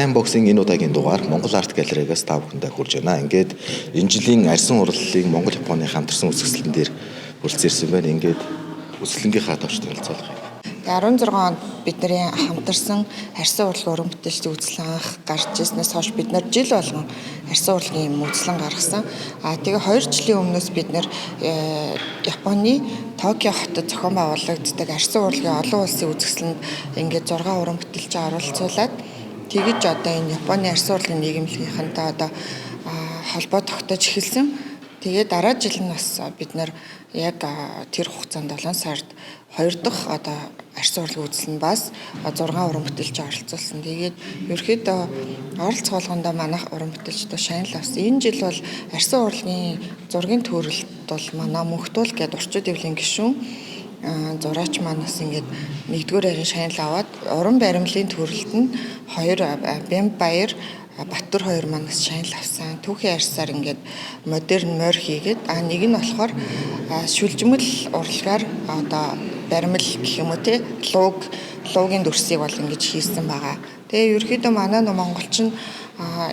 Сайн боксing энэ удаагийн дугаар Монгол Арт Галерейгаас та бүхэндээ хүрж байна. Ингээд энэ жилийн арьсан урлалыг Монгол Японы хамтарсан үзэсгэлэн дээр хүрэлцээрсэн байна. Ингээд үзэсгэлэнгийнхаа товч танилцуулах юм. 16 онд бидний хамтарсан арьсан урлагийн уран бүтээлчдийн үзэсгэлэн анх гарч ирснээс хойш бид нар жил болгон арьсан урлагийн үзэсгэлэн гаргасан. Тэгээ 2 жилийн өмнөөс бид нар Японы Токио хотод зохион байгуулагддаг арьсан урлагийн олон улсын үзэсгэлэнд ингээд 6 уран бүтээлчээ оролцуулаад тэгэж одоо энэ Японы арьсан урлагийн нийгэмлэгийнхэнтэй одоо холбоо тогтоож эхэлсэн. Тэгээ дараа жил нь бас бид нар яг тэр хугацаанд 7 сард 2 дахь одоо арьсан урлагийн үзэсгэлэнд бас 6 уран бүтээлч оролцуулсан. Тэгээд ерөөхдөө оролцох болгондоо манайх уран бүтээлчдөө шагнал авсан. Энэ жил бол арьсан урлагийн зургийн төрөлд бол манай Мөнхтүүл гэдэг урчууд дэвлийн гишүүн зураач манаас ингээд 1-р харин шагнал аваад уран баримлын төрөлд нь 2 Бямбаяр Баттүр 2 манаас шагнал авсан. Түүхийн арьсаар ингээд модерн морь хийгээд нэг нь болохоор шүлжмэл урлагаар одоо баримл гэх юм уу те луугийн дүрсийг бол ингэж хийсэн байгаа. Тэгээ ерөөхдөө манай монголчин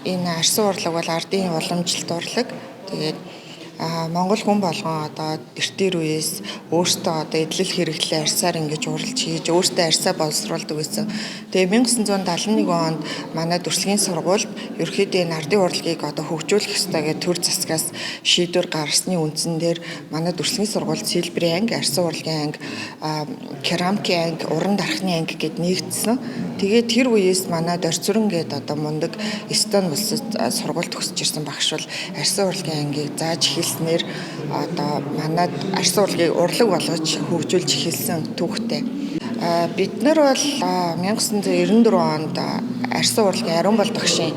энэ арьсан урлаг бол ардын уламжлалт урлаг. Тэгээд Монгол хүн болгон одоо эртээр үеэс өөртөө одоо эдлэл хэрэглээ арьсаар ингэж уралж хийж өөртөө арьсаа боловсруулдаг байсан. Тэгээ 1971 онд манай дүрслэгийн сургуульд ерөөхдөө энэ ардын урлагийг одоо хөгжүүлэх ёстой гэж төр засгаас шийдвэр гаргасны үндсэн дээр манай дүрслэгийн сургуульд сэлбэрийн анги, арьсан урлагийн анги, керамикийн анги, уран дарахны анги гэд нэгдсэн. Тэгээ тэр үеэс манай Дорцүрэн гээд одоо мундаг Эстон улсад сургууль төгсөж ирсэн багш бол арьсан урлагийн ангийг зааж эхэлснээр одоо манад арьсан урлагийг урлаг болгож хөгжүүлж эхэлсэн түүхтэй. Бид нар бол 1994 онд арьсан урлагийн Ариун бол багшийн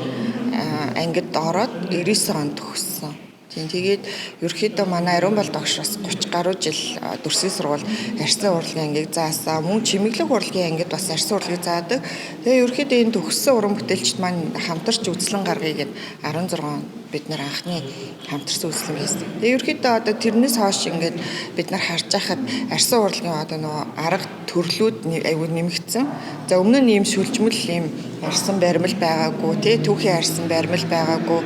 ангид ороод 99 онд төгссөн. Тэгээд ерөөхдөө манай Ариун бол багшаас 30 гаруй жил дүрсийн сургууль арьсан урлагийн ангийг заасан. Мөн чимэглэх урлагийн ангид бас арьсан урлагийг заадаг. Тэгээ ерөөхдөө энэ төгссөн уран бүтээлчд маань хамтарч үзэсгэлэн гаргая гэд 16 онд бид нар анхны хамтарсан үзэсгэлэн хийсэн. Тэгээ ерөөхдөө одоо тэрнээс хойш ингээд бид нар харж байхад арьсан урлагийн одоо нөгөө арга төрлүүд аягүй нэмэгдсэн. За өмнө нь ийм шүлжмэл ийм арьсан баримл байгаагүй тий түүхийн арьсан баримл байгаагүй.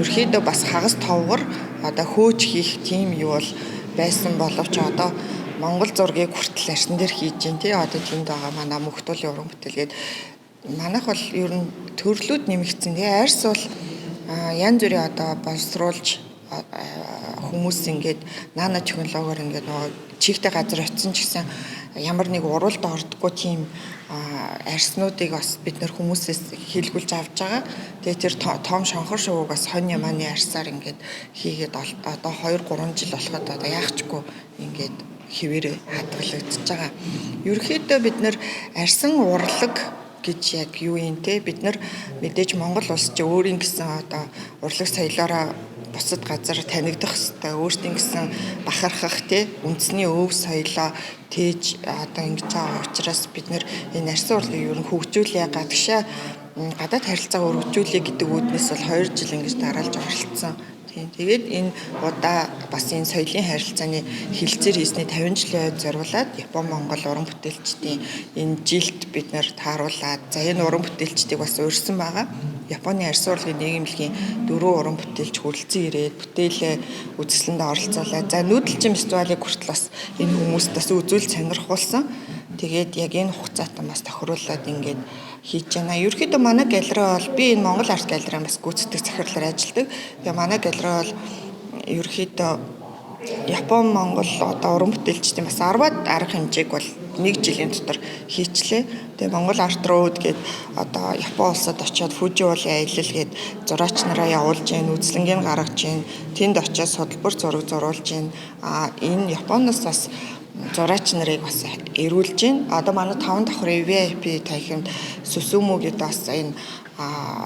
Ерөөхдөө бас хагас товгор одоо хөөж хийх тийм юу бол байсан боловч одоо Монгол зургийг хүртэл арьсан дээр хийж гин тий одоо тэнд байгаа манай Мөнхтүүлийн уран бүтээлгээд манайх бол ер нь төрлүүд нэмэгдсэн. Тэгээ арьс бол янз бүрийн одоо боловсруулж хүмүүс ингээд нано технологиор ингээд нөгөө чигтэй газар очисон ч гэсэн ямар нэг уралд ордоггүй тийм арьснуудыг бас бид нэр хүмүүсээс хийлгүүлж авч байгаа. Тэгээ тэр том шонхор шувууг бас хонь ямааны арьсаар ингээд хийгээд одоо 2-3 жил болоход одоо яахчгүй ингээд хэвээрээ хадгалагдчихж байгаа. Ерөнхийдөө бид нэр арьсан урлаг гэж яг юу юм те бид нар мэдээж Монгол улс чи өөрийн гэсэн одоо урлаг соёлоороо бусад газар танигдах хэрэгтэй өөртөө гэсэн бахархах те үндэсний өв соёлоо тээж одоо ингэж байгаа учраас бид нэр энэ арьсан урлагийг ер нь хөгжүүлээ гадагшаа гадаад харилцаа өргөжүүлээ гэдэг үүднээс бол 2 жил ингэж дараалж оролцсон. Тэгээд энэ удаа бас энэ соёлын харилцааны хилцээр хийсний 50 жилийн ойд зориулаад Япон-Монгол уран бүтээлчдийн энэ жилд бид нэр тааруулаад за энэ уран бүтээлчдийг бас урьсан байгаа. Японы арьсан урлагийн нийгэмлэгийн 4 уран бүтээлч хүрэлцэн ирээд бүтээлээ үзэсгэлэнд оролцуулаад за нүүдэлчин фестивалыг хүртэл бас энэ хүмүүст бас үзүүл сонирхуулсан. Тэгээд яг энэ хугацаатан бас тохируулаад ингээд хийж байна. Ерөнхийдөө манай галерей бол би энэ Монгол арт галерейн бас гүйцэтгэх захирлаар ажилладаг. Тэгээ манай галерей бол ерөнхийдөө Япон Монгол одоо уран бүтээлчдийн бас 10-аад арга хэмжээг бол 1 жилийн дотор хийчлээ. Тэгээ Монгол арт роуд гээд одоо Япон улсад очиод Фужи уулын аялал гээд зураач нараа явуулж гин үзлэнгийг гаргаж гин тэнд очиод судалбар зураг зуруулж гин энэ Японоос бас зураач нарыг бас эрүүлж гин. Одоо манай 5 давхрын VIP танхимд Сүсүмү гэдэг бас энэ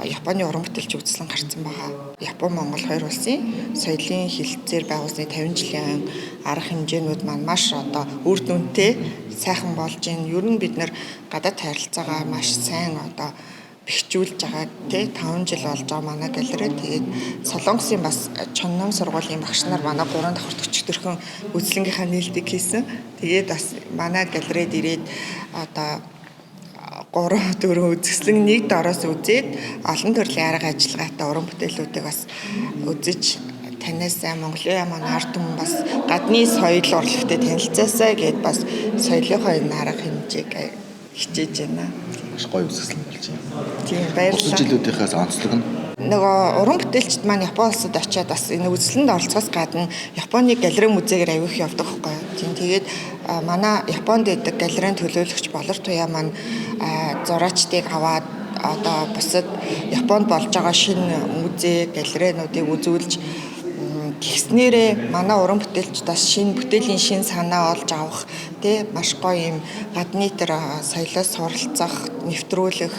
Японы уран бүтээлч үзэсгэлэн гарсан байгаа. Япон Монгол хоёр улсын соёлын хилцээр байгуулсны 50 жилийн арга хэмжээнүүд маань маш одоо үр дүнтэй сайхан болж байна. Ер нь бид нэр гадаад харилцаагаа маш сайн одоо бэхжүүлж байгаа тий 5 жил болж байгаа манай галерей. Тэгээд Солонгосын бас Чонном сургуулийн багш нар манай 3 давхрт өчтөрхөн үзлэнгийнхаа нээлтийг хийсэн. Тэгээд бас манай галерейд ирээд одоо 3 4 үзэсгэлэн нэг дороос үзээд олон төрлийн арга ажиллагаатай уран бүтээлүүдийг бас үзэж танаас Монголын манай ард түмэн бас гадны соёл урлагтай танилцаасаа гэд бас соёлынхоо энэ арга хэмжээг хичээж байна. Маш гоё үзэсгэлэн болж байна. Тийм Бусад баярлалаа. жилүүдийнхээс онцлог нь Нөгөө уран бүтээлчд маань Япон улсад очиад бас энэ үзэсгэлэнд оролцохоос гадна Японы галерей музейгээр авих явдаг байхгүй. Тийм тэгээд манай Японд идэг галерейн төлөөлөгч Болор Туяа маань зураачдыг аваад одоо бусад Японд болж байгаа шинэ музей галерейнуудыг үзүүлж тэгснээрээ манай уран бүтээлчдээс шинэ бүтээлийн шинэ санаа олж авах тий маш гоё юм гадны тэр соёлоос суралцах, нэвтрүүлэх,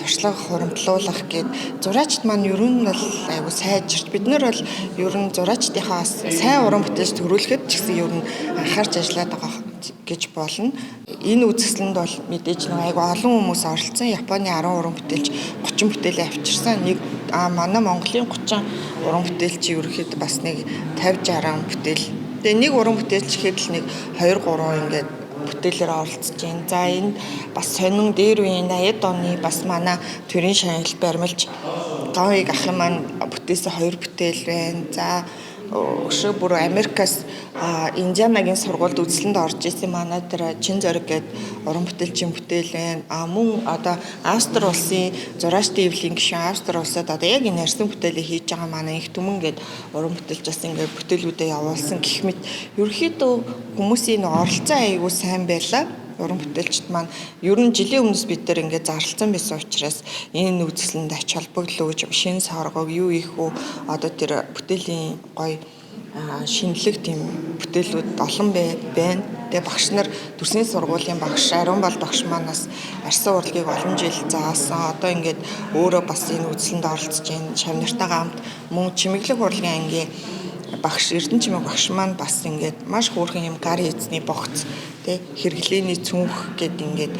туршлага хуримтлуулах гэд зураачд маань ер нь бол айгу сайжирч бид нар бол ер нь зураачдынхаа сайн уран бүтээлч төрүүлэхэд ч гэсэн ер нь анхаарч ажиллаад байгаа гэж болно. Энэ үзэсгэлэнд бол мэдээж нэг айгу олон хүмүүс оролцсон. Японы 10 уран бүтээлч 30 бүтээлээ авчирсан. Нэг манай Монголын 30 уран бүтээлч ерөөхдөө бас нэг 50 60 бүтээл. Тэгээ нэг уран бүтээлч хэд л нэг 2 3 ингээд бүтээлээр оролцож байна. За энэ бас сонин дээр үеийн 80-ад оны бас манай төрийн шагналд баримлж Гаоиг ахын маань бүтээсэн 2 бүтээл байна. За өшөө бүр Америкаас Индианагийн сургуульд үзлэнд орж исэн манай тэр Чин зориг гээд уран бүтээлчийн бүтээл байна. Мөн одоо Австри улсын зураачдын эвлийн гишүүн Австри улсад одоо яг энэ арьсан бүтээлээ хийж байгаа манай их түмэн гээд уран бүтээлч бас ингээд бүтээлүүдээ явуулсан гэх мэт ерөөхдөө хүмүүсийн оролцоо аягүй сайн байлаа. Уран бүтээлчд маань ер нь жилийн өмнөөс бид нар ингээд зарлцсан байсан учраас энэ үзэсгэлэнд ач холбогдол өгж шинэ саргог юу их үү одоо тэр бүтээлийн гоё шинэлэг тийм бүтээлүүд олон байна. Тэгээ багш нар төрсний сургуулийн багш Ариун Бол багш манаас арьсан урлагийг олон жил заасан. Одоо ингээд өөрөө бас энэ үзэсгэлэнд оролцож байна. Шавнартайгаа хамт мөн чимэглэг урлагийн ангийн багш Эрдэнэ чимэг багш маань бас ингээд маш хөөрхөн юм гар эзний богц тий хэрэглээний цүнх гэд ингээд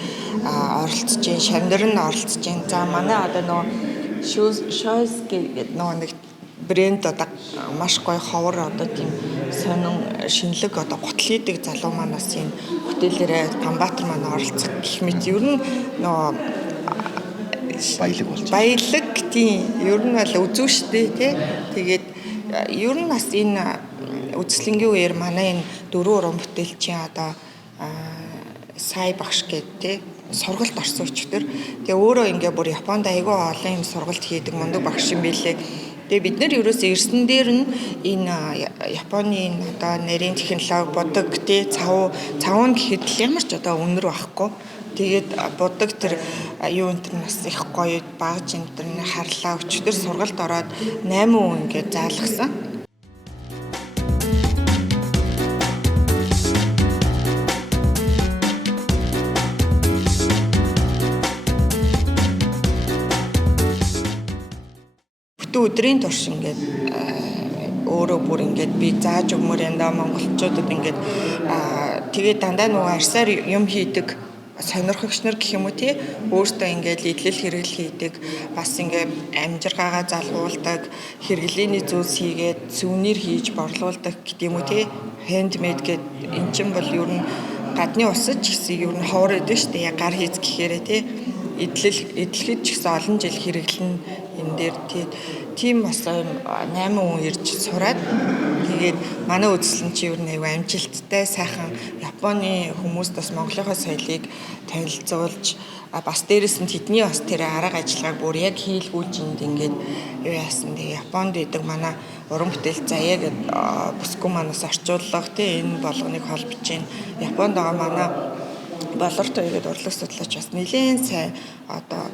оролцож байна. Шавнар нь оролцож байна. За манай одоо нөгөө шойс гэдэг нөгөө нэг брэнд одоо маш гоё ховор одоо тийм сонин шинэлэг одоо гутал хийдэг залуу манаас энэ бүтээлээрээ Гамбатар маань оролцох гэх мэт ер нь нөгөө баялаг болж байна. Баялаг тийм ер нь бол үзүү штэ тий тэгээд ер нь бас энэ үзэсгэлэнгийн үеэр манай энэ 4 уран бүтээлчийн одоо сая багш гэдэг тий сургалт орсон өчтөр тэгээ өөрөө ингээ бүр Японд айгүй олон юм сургалт хийдэг мундаг багш юм билээ. Тэгээ бид нар ерөөсөө ирсэн дээр нь энэ Японы одоо нарийн технологи бодог тий цавн гэхэд л ямар ч одоо үнэр байхгүй. Тэгээд бодог тэр юу энэ нас их гоё багж энэ төр харлаа өчтөр сургалт ороод 8 хүн ингээд заалгасан. Өдрийн турш ингээд өөрөө бүр ингээд би зааж өгмөр энэ монголчуудад ингээд тэгээд дандаа нөгөө арьсаар юм хийдэг сонирхогч нар гэх юм уу тий өөртөө ингээд идэл хэрэгэл хийдэг бас ингээд амжиргаагаа залгуулдаг хэрэглээний зүйлс хийгээд сувнир хийж борлуулдаг гэдэг юм уу тий хендмейд гэд эн чинь бол ер нь гадны усад ч гэсэн ер нь ховор өгдөг шүү дээ яг гар хийц гэхээрээ тий эдлэхэд ч гэсэн олон жил хэрэглэн энэ дээр тийм бас 8 хүн ирж сураад тэгээд манай үзэсгэлэн чи ер нь аюу амжилттай сайхан Японы хүмүүст бас Монголынхаа соёлыг танилцуулж бас дээрэс нь тэдний бас тэр арга ажиллагааг бүр яг хийлгүүлж ингээд юу яасан тэгээ Японд идэг манай уран бүтээл заяа гэд бүсгүй манаас орчууллага тий энэ болгоныг холбож байна. Японд байгаа манай Болор Туяа гэдэг урлаг судлаач бас нэлээд сайн одоо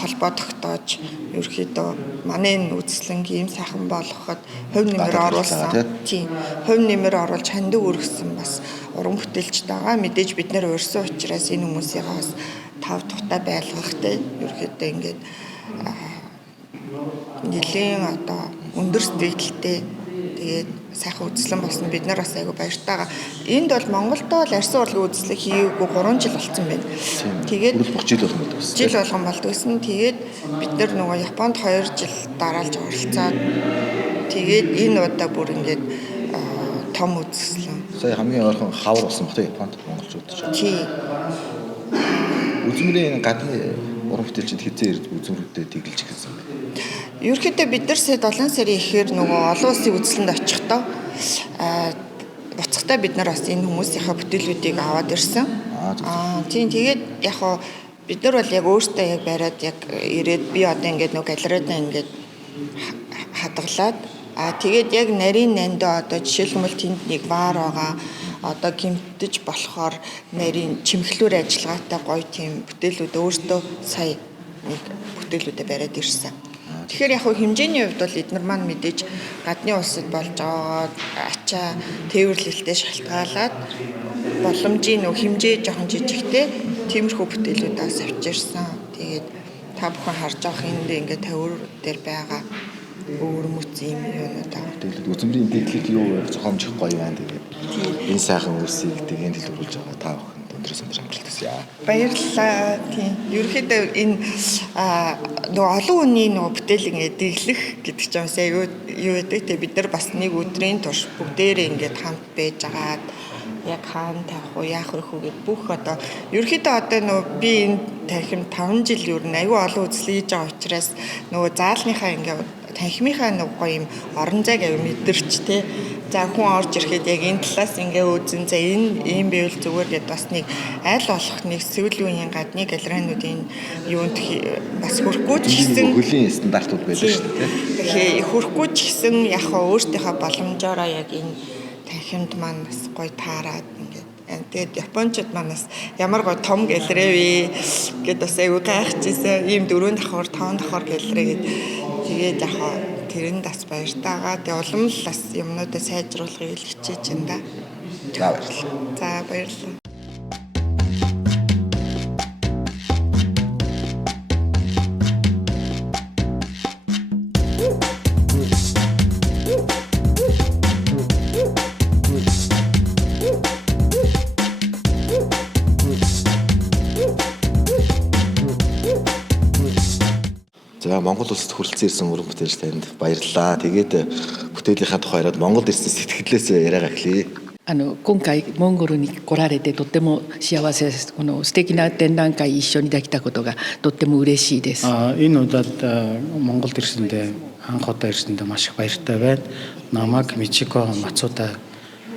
холбоо тогтоож ерөөхдөө манай энэ үзэсгэлэнгийн юм сайхан болгоход хувь нэмэр оруулсан. Тийм. Хувь нэмэр оруулж хандив өргөсөн бас уран бүтээлчд байгаа. Мэдээж бид нэр урьсан учраас энэ хүмүүсийн бас тав тухтай байлгахтай ерөөхдөө ингээд нэлээд одоо өндөр сэтгэлтэй тэгээд сайхан үзэсгэлэн болсон бид нар бас айгүй баяртай байгаа. Энд бол Монголд бол арьсан урлагийн үзэсгэлэн хийгээгүй 3 жил болсон байна. Тэгээд жил болгон болдгосон. Жил болгон болдгосон. Тэгээд бид нар нөгөө Японд 2 жил дараалж оролцоод тэгээд энэ удаа бүр ингээд том үзэсгэлэн. Сая хамгийн ойрхон хавар болсон баг тийм Японд монголчууд ч. Тийм. үзмэрийн гадны уран бүтээлчид хэзээ ирж үзмэрүүдэд тэглэж ирсэн бэ? Ерөнхийдөө бид нар сая 7 сарын ихээр нөгөө олон улсын үзлэнд очихдоо буцахтаа бид нар бас энэ хүмүүсийнхээ бүтээлүүдийг аваад ирсэн. Тийм тэгээд яг хоо бид нар бол яг өөртөө яг бариад яг ирээд би одоо ингээд нөгөө галередаа ингээд хадгалаад тэгээд яг нарийн нандаа одоо жишээлбэл тэнд нэг вар байгаа одоо гимтэж болохоор нарийн чимхлүүр ажиллагаатай гоё тийм бүтээлүүд өөртөө сая нэг бүтээлүүдэд бариад ирсэн. Тэгэхээр яг хэмжээний хувьд бол эдгээр маань мэдээж гадны улсад болж байгаа ачаа тээвэрлэлтэй шалтгаалаад боломжийн нөх хэмжээ жоохон жижигтэй тиймэрхүү бүтээлүүдээс авчирсан. Тэгээд та бүхэн харж байгаа энд ингээд тавир дээр байгаа өөрмөц юм юунууд аа. Тэгээд үзмэрийн дэглэлт юу вэ? Зохиомжих гоё байна тэгээд. Энэ сайхан үсийг тэгээд дэлгэрүүлж байгаа та бүхэн өндрөөс амжилт хүсье. Баярлалаа. Тийм. Ерөнхийдөө энэ нөгөө олон хүний нөгөө бүтээл ингээд дэглэх гэдэг чинь бас аюу юу гэдэг те бид нар бас нэг өдрийн турш бүгдээрээ ингээд хамт байж агаад яг хаана тавих уу яах вэ гэд бүх одоо ерөнхийдөө одоо нөгөө би энэ танхим 5 жил ер нь аюу олон үзэл хийж байгаа учраас нөгөө заалныхаа ингээд танхимынхаа нөгөө гоё юм орон зайг аюу мэдэрч те за хүн орж ирэхэд яг энэ талаас ингээ үзэн за энэ ийм байвал зүгээр гэд бас нэг аль болох нэг сүүлийн үеийн гадны галериануудын юунд бас хөрөхгүй ч гэсэн хөлийн стандартууд байдаг шүү дээ. Тэгэхээр хөрөхгүй ч гэсэн яг өөртөөхөө боломжоор яг энэ танхимд маань бас гоё таарад ингээд тэгээд японочууд манаас ямар гоё том галерей вэ гэд бас аюу гайхажсэн ийм 4 давхар 5 давхар галерей гэд тэгээд яг тэрэнд бас баяртайгаа тэг улам л бас юмнуудаа сайжруулахыг хичээж байна да. За баярлалаа. За баярлалаа. За Монгол улсад хүрэлцэн ирсэн уран бүтээлч танд баярлалаа. Тэгээд бүтээлийнхаа тухай яриад Монгол ирсэн сэтгэлээс яриагаа эхлэе. 今回モンゴルに来られてとっても幸せです。この素敵な展覧会一緒にできたことがとっても嬉しいです。 Энэ удаад Монголд ирсэндээ анх удаа ирсэндээ маш их баяртай байна. Намайг Мичико Мацута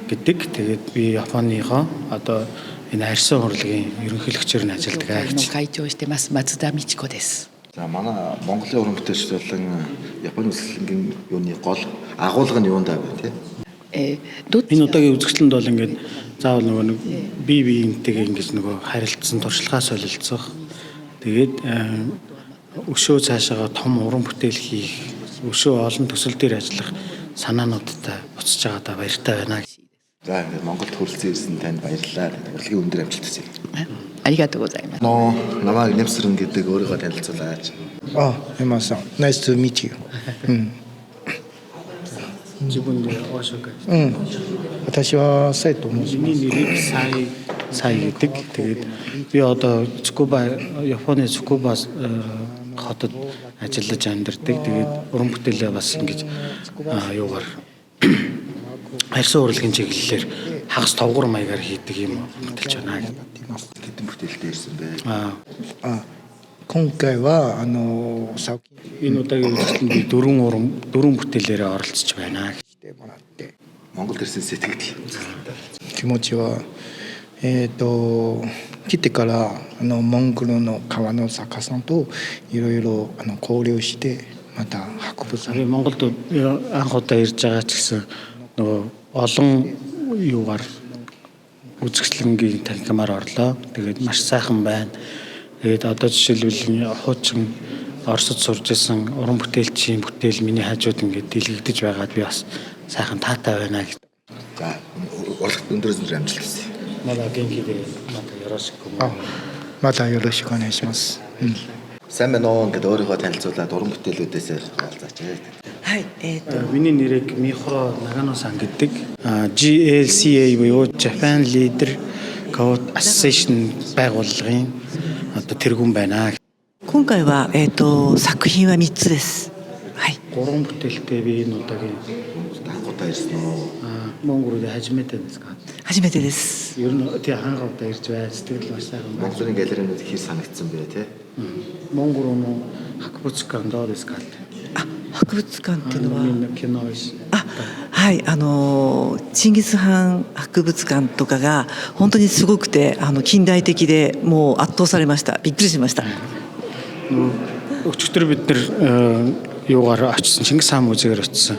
гэдэг. Тэгээд би Японыхоо одоо энэ арьсан урлагийн ерөнхийлөгчөөр нь ажилладаг аагч. 会長をしてます松田美智子です。 За манай Монголын уран бүтээлч болон Японы үзэсгэлэнгийн юуны гол агуулга нь юундаа вэ те? Энэ удаагийн үзэсгэлэнд бол ингээд заавал нөгөө нэг бие биентэйгээ ингэж нөгөө харилцсан туршлагаа солилцох. Тэгээд өшөө цаашаага том уран бүтээл хийх, өшөө олон төсөл дээр ажиллах санаануудтай буцаж байгаадаа баяртай байна. За ингээд Монголд хүрэлцэн ирсэн танд баярлалаа. Урлагийн өндөр амжилт хүсье. ありがとうございます。 Намайг Нэмсрэн гэдэг өөрийгөө танилцуулаач. Emma-san, nice to meet you. 自分でお紹介して。私はサイと申します。 Миний нэрийг сая гэдэг. Тэгээд би одоо Цукуба, Японы Цукуба хотод ажиллаж амьдардаг. Тэгээд уран бүтээлээ бас ингэж юугаар арьсан урлагийн чиглэлээр хагас товгор маягаар хийдэг юм бүтэлж байна. Хэдэн бүтээлтэй ирсэн бэ? 今回はЭнэ удаагийн үзэсгэлэнд би дөрвөн бүтээлээрээ оролцож байна. してもらって Монгол ирсэн сэтгэл. 気持ちは来てからモンゴルの川の作家さんといろいろ交流してまた博物館 Монголд анх удаа ирж байгаа ч гэсэн нөгөө олон юугаар үзэсгэлэнгийн танхимаар орлоо. Тэгээд маш сайхан байна. Тэгээд одоо жишээлбэл хуучин Оросд сурж исэн уран бүтээлчийн бүтээл миний хажууд ингээд дэлгэгдэж байгаад би бас сайхан таатай байна гэж. За урлагт өндөрөөс нь амжилт хүсье. Мада генки дэ мада ёрошику. またよろしくお願いします。 Сайн байна уу ингээд өөрийгөө танилцуулаад уран бүтээлүүдээс хаалцаач. はい、Миний нэрийг Михо Нагано-сан гэдэг. GLCA буюу Japan Leader Code Association байгууллагын одоо тэргүүн байна. 今回は作品は3つです。はい。3 бүтээлтэй би энэ удаагийн Анхудаа ирсэн үү? Монгол руу хажимтайですか? 初めてです。 Ер нь тий анх удаа ирж байна. Сэтгэл маш сайхан байна. Монголын галерейнууд их санагдсан бэ те. Монгол руу хакбуцкан дооですか? 博物館っていうのは、みんなкино is. はい、チンギス・ハン博物館とかが本当にすごくて近代的でもう圧倒されました。びっくりしました。 Өчигдөр бид нэр юугаар очсон Чингис хаан музейгээр очсон.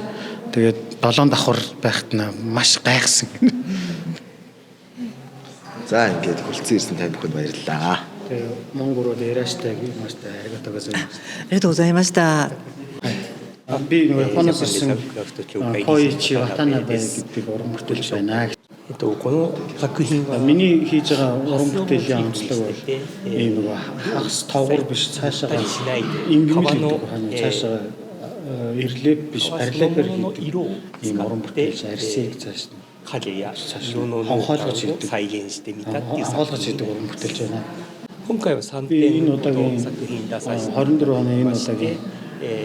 Тэгээд 7 давхар байхад нь маш гайхсан. За ингээд хүрэлцэн ирсэн танд бүхэнд баярлалаа. Тэгээд Монгол руу яриаштай маш аригатаа гозоо. ありがとうございました。 Би нөгөө Японоос ирсэн Коичи Ватанабе гэдэг уран бүтээлч байна. この作品は Миний хийж байгаа уран бүтээлийн онцлог бол ийм нөгөө хагас тоогор биш цаашаа ингэмэл гэдэг цаашаа ирлээ биш параллелээр ийм уран бүтээлч арсыг цааш нь 影や色の濃淡を再現してみたっていう作 хаалгаж 品 идэг уран бүтээлч байна. 今回は3 Би 点 энэ の удаагийн 作品出させて 24 оны энэ удаагийн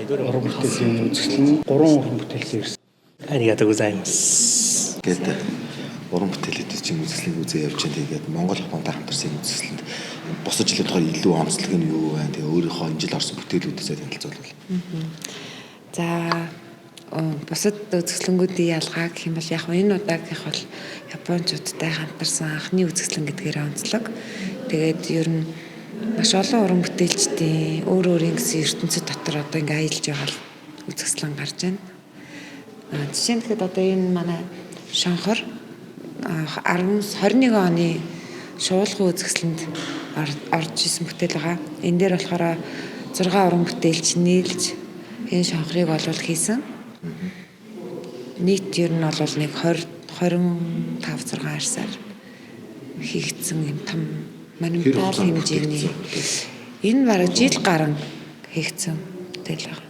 どれ уран も бүтээлийн үзэсгэлэн 3 уран бүтээлээр ирсэн. ありがとうございます。 Ингээд уран бүтээлүүдийн чинь үзэсгэлэн үзээ явж байгаа. Тэгээд Монгол Японтай хамтарсан үзэсгэлэнд бусад жилийн тухай илүү онцлог нь юу вэ? Тэгээ өөрийнхөө энэ жил орсон бүтээлүүдээсээ танилцуулбал. За бусад үзэсгэлэнгүүдийн ялгаа гэх юм бол яг энэ удаагийнх бол Япончуудтай хамтарсан анхны үзэсгэлэн гэдгээр онцлог. Тэгээд ер нь маш олон уран бүтээлчдийн өөр өөрийн гэсэн ертөнцид дотор одоо ингээ аялж байгаа үзэсгэлэн гарч байна. Жишээ нь тэгэхэд одоо энэ манай Шонхор 21 оны шуулгын үзэсгэлэнд орж исэн бүтээл байгаа. Энэ дээр болохоор 6 уран бүтээлч нийлж энэ Шонхрыг олвол хийсэн. Нийт ер нь бол нэг 25-6 арсаар хийгдсэн юм том монументал хэмжээний энэ бараг жил гарan хийгдсэн бүтээл байгаа.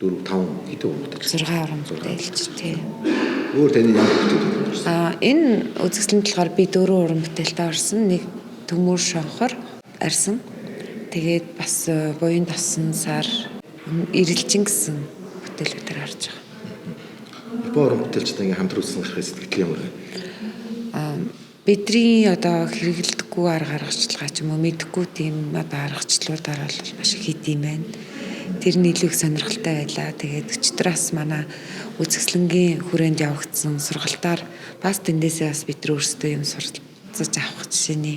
4-5 хэдэн уран бүтээлч. 6 уран бүтээлч тий. Өөр таны ямар бүтээлүүд орсон? Энэ үзэсгэлэнд болохоор би 4 уран бүтээлтэй орсон. Нэг Төмөр Шонхор арьсан. Тэгээд бас буян тасан сар ирэлчин гэсэн бүтээлүүдээр харж байгаа. Япон уран бүтээлчтэй ингээм хамтран үзсэн гэх сэтгэл ямар вэ? Бидний одоо хэрэглэдэггүй арга гаргачлага ч юм уу мэдэхгүй тийм одоо аргачлалуудаар бол маш их хийдэм байна. Тэр нь илүү их сонирхолтой байлаа. Тэгээд өчтраас манай үзэсгэлэнгийн хүрээнд явагдсан сургалтаар бас тэндээсээ бас бид нар өөрсдөө юм суралцаж авах жишээний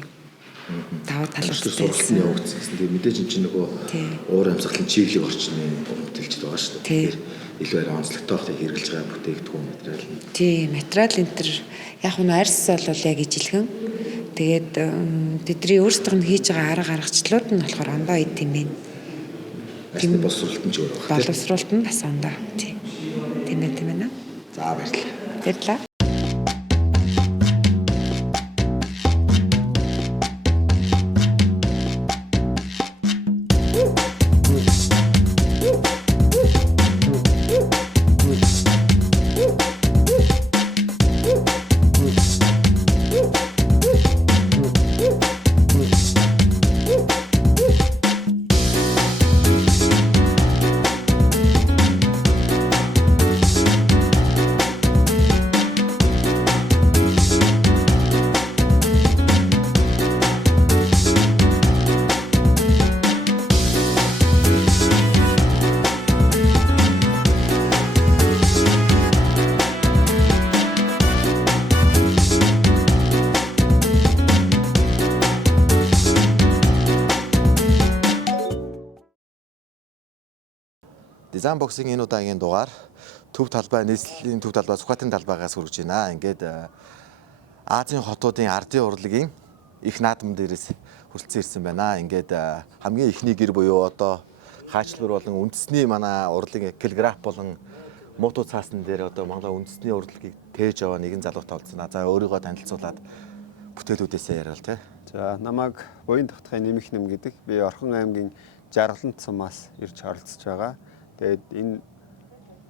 давуу талуудтай сургалтын явагдсан гэсэн. Тэгээд мэдээж энэ чинь нөгөө уур амьсгалын чиглэл орчны уран бүтээлчд байгаа шүү дээ. Илүү арай онцлогтой байх хэрэгжилж байгаа бүтээгдэхүүн материал нь. Тий, материал энэ төр яг нь арьс бол яг ижилхэн. Тэгээд тэдний өөрсдөө нь хийж байгаа арга гаргачлууд нь болохоор ондоо ид юм байна. Тийм боловсролт нь ч өөр байна. Боловсролт нь бас ондоо. Тий. Тийм ээ. За баярлалаа. Баярлалаа. Дизайн боксing энэ удаагийн дугаар төв талбай нийслэлийн төв талбай Сүхбаатарын талбайгаас хүргэж байна. Ингээд Азийн хотуудын ардын урлагийн их наадам дээрээс хүрэлцэн ирсэн байна. Ингээд хамгийн ихний гэр буюу одоо хаачлуур болон үндэсний манай урлагийн каллиграф болон муутуу цаасан дээр одоо Монголын үндэсний урлагийг тээж аваа нэгэн залуутай олдсон. За өөрийгөө танилцуулаад бүтээлүүдээсээ яриа л тий. За намайг Буян Давтгын Нэмэх Нэм гэдэг. Би Орхон аймгийн Жаргалант сумаас ирж оролцож байгаа. Тэгээд энэ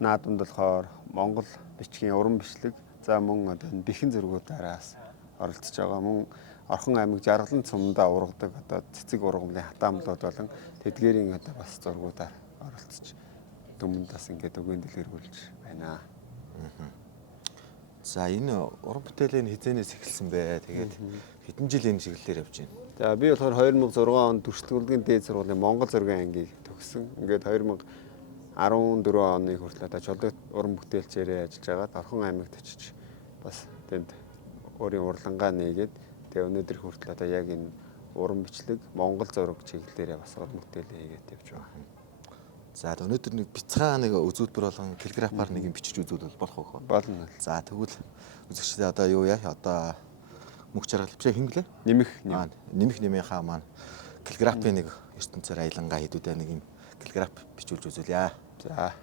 наадамд болохоор Монгол бичгийн уран бичлэг за мөн одоо бэхэн зургуудаараас оролцож байгаа. Мөн Орхон аймаг Жаргалант сумдаа ургадаг одоо цэцэг ургамлын хатаамлууд болон тэдгээрийн одоо бас зургуудаар оролцож төмөнд бас ингээд үгийн дэлгэрүүлж байна. За энэ уран бүтээлийн хизээнээс эхэлсэн бэ? Тэгээд хэдэн жил энэ чиглэлээр явж байна? За би болохоор 2006 онд Дүрслэгүлгийн дээд сургуулийн Монгол зургийн ангийг төгссөн. Ингээд 2014 оны хүртэл одоо чулуу уран бүтээлчээрээ ажиллаж байгаад Орхон аймагт очиж бас тэнд өөрийн урлагаа нээгээд тэгээ өнөөдөр хүртэл одоо яг энэ уран бичлэг Монгол зураг чиглэлээрээ бас гол бүтээлээ хийгээд явж байгаа. За өнөөдөр нэг бяцхан нэг үзүүлбэр болгон каллиграфаар нэг юм бичиж үзүүлбэл болох уу? Болно. За тэгвэл үзэгчдээ одоо юу яа? Одоо мөх чаргал бичээ хинглээ? Нэмэх нэмийнхаа маань каллиграфийн нэг ертөнцөөр аялангаа хийдүүдээ нэг юм каллиграф бичүүлж үзүүлье. За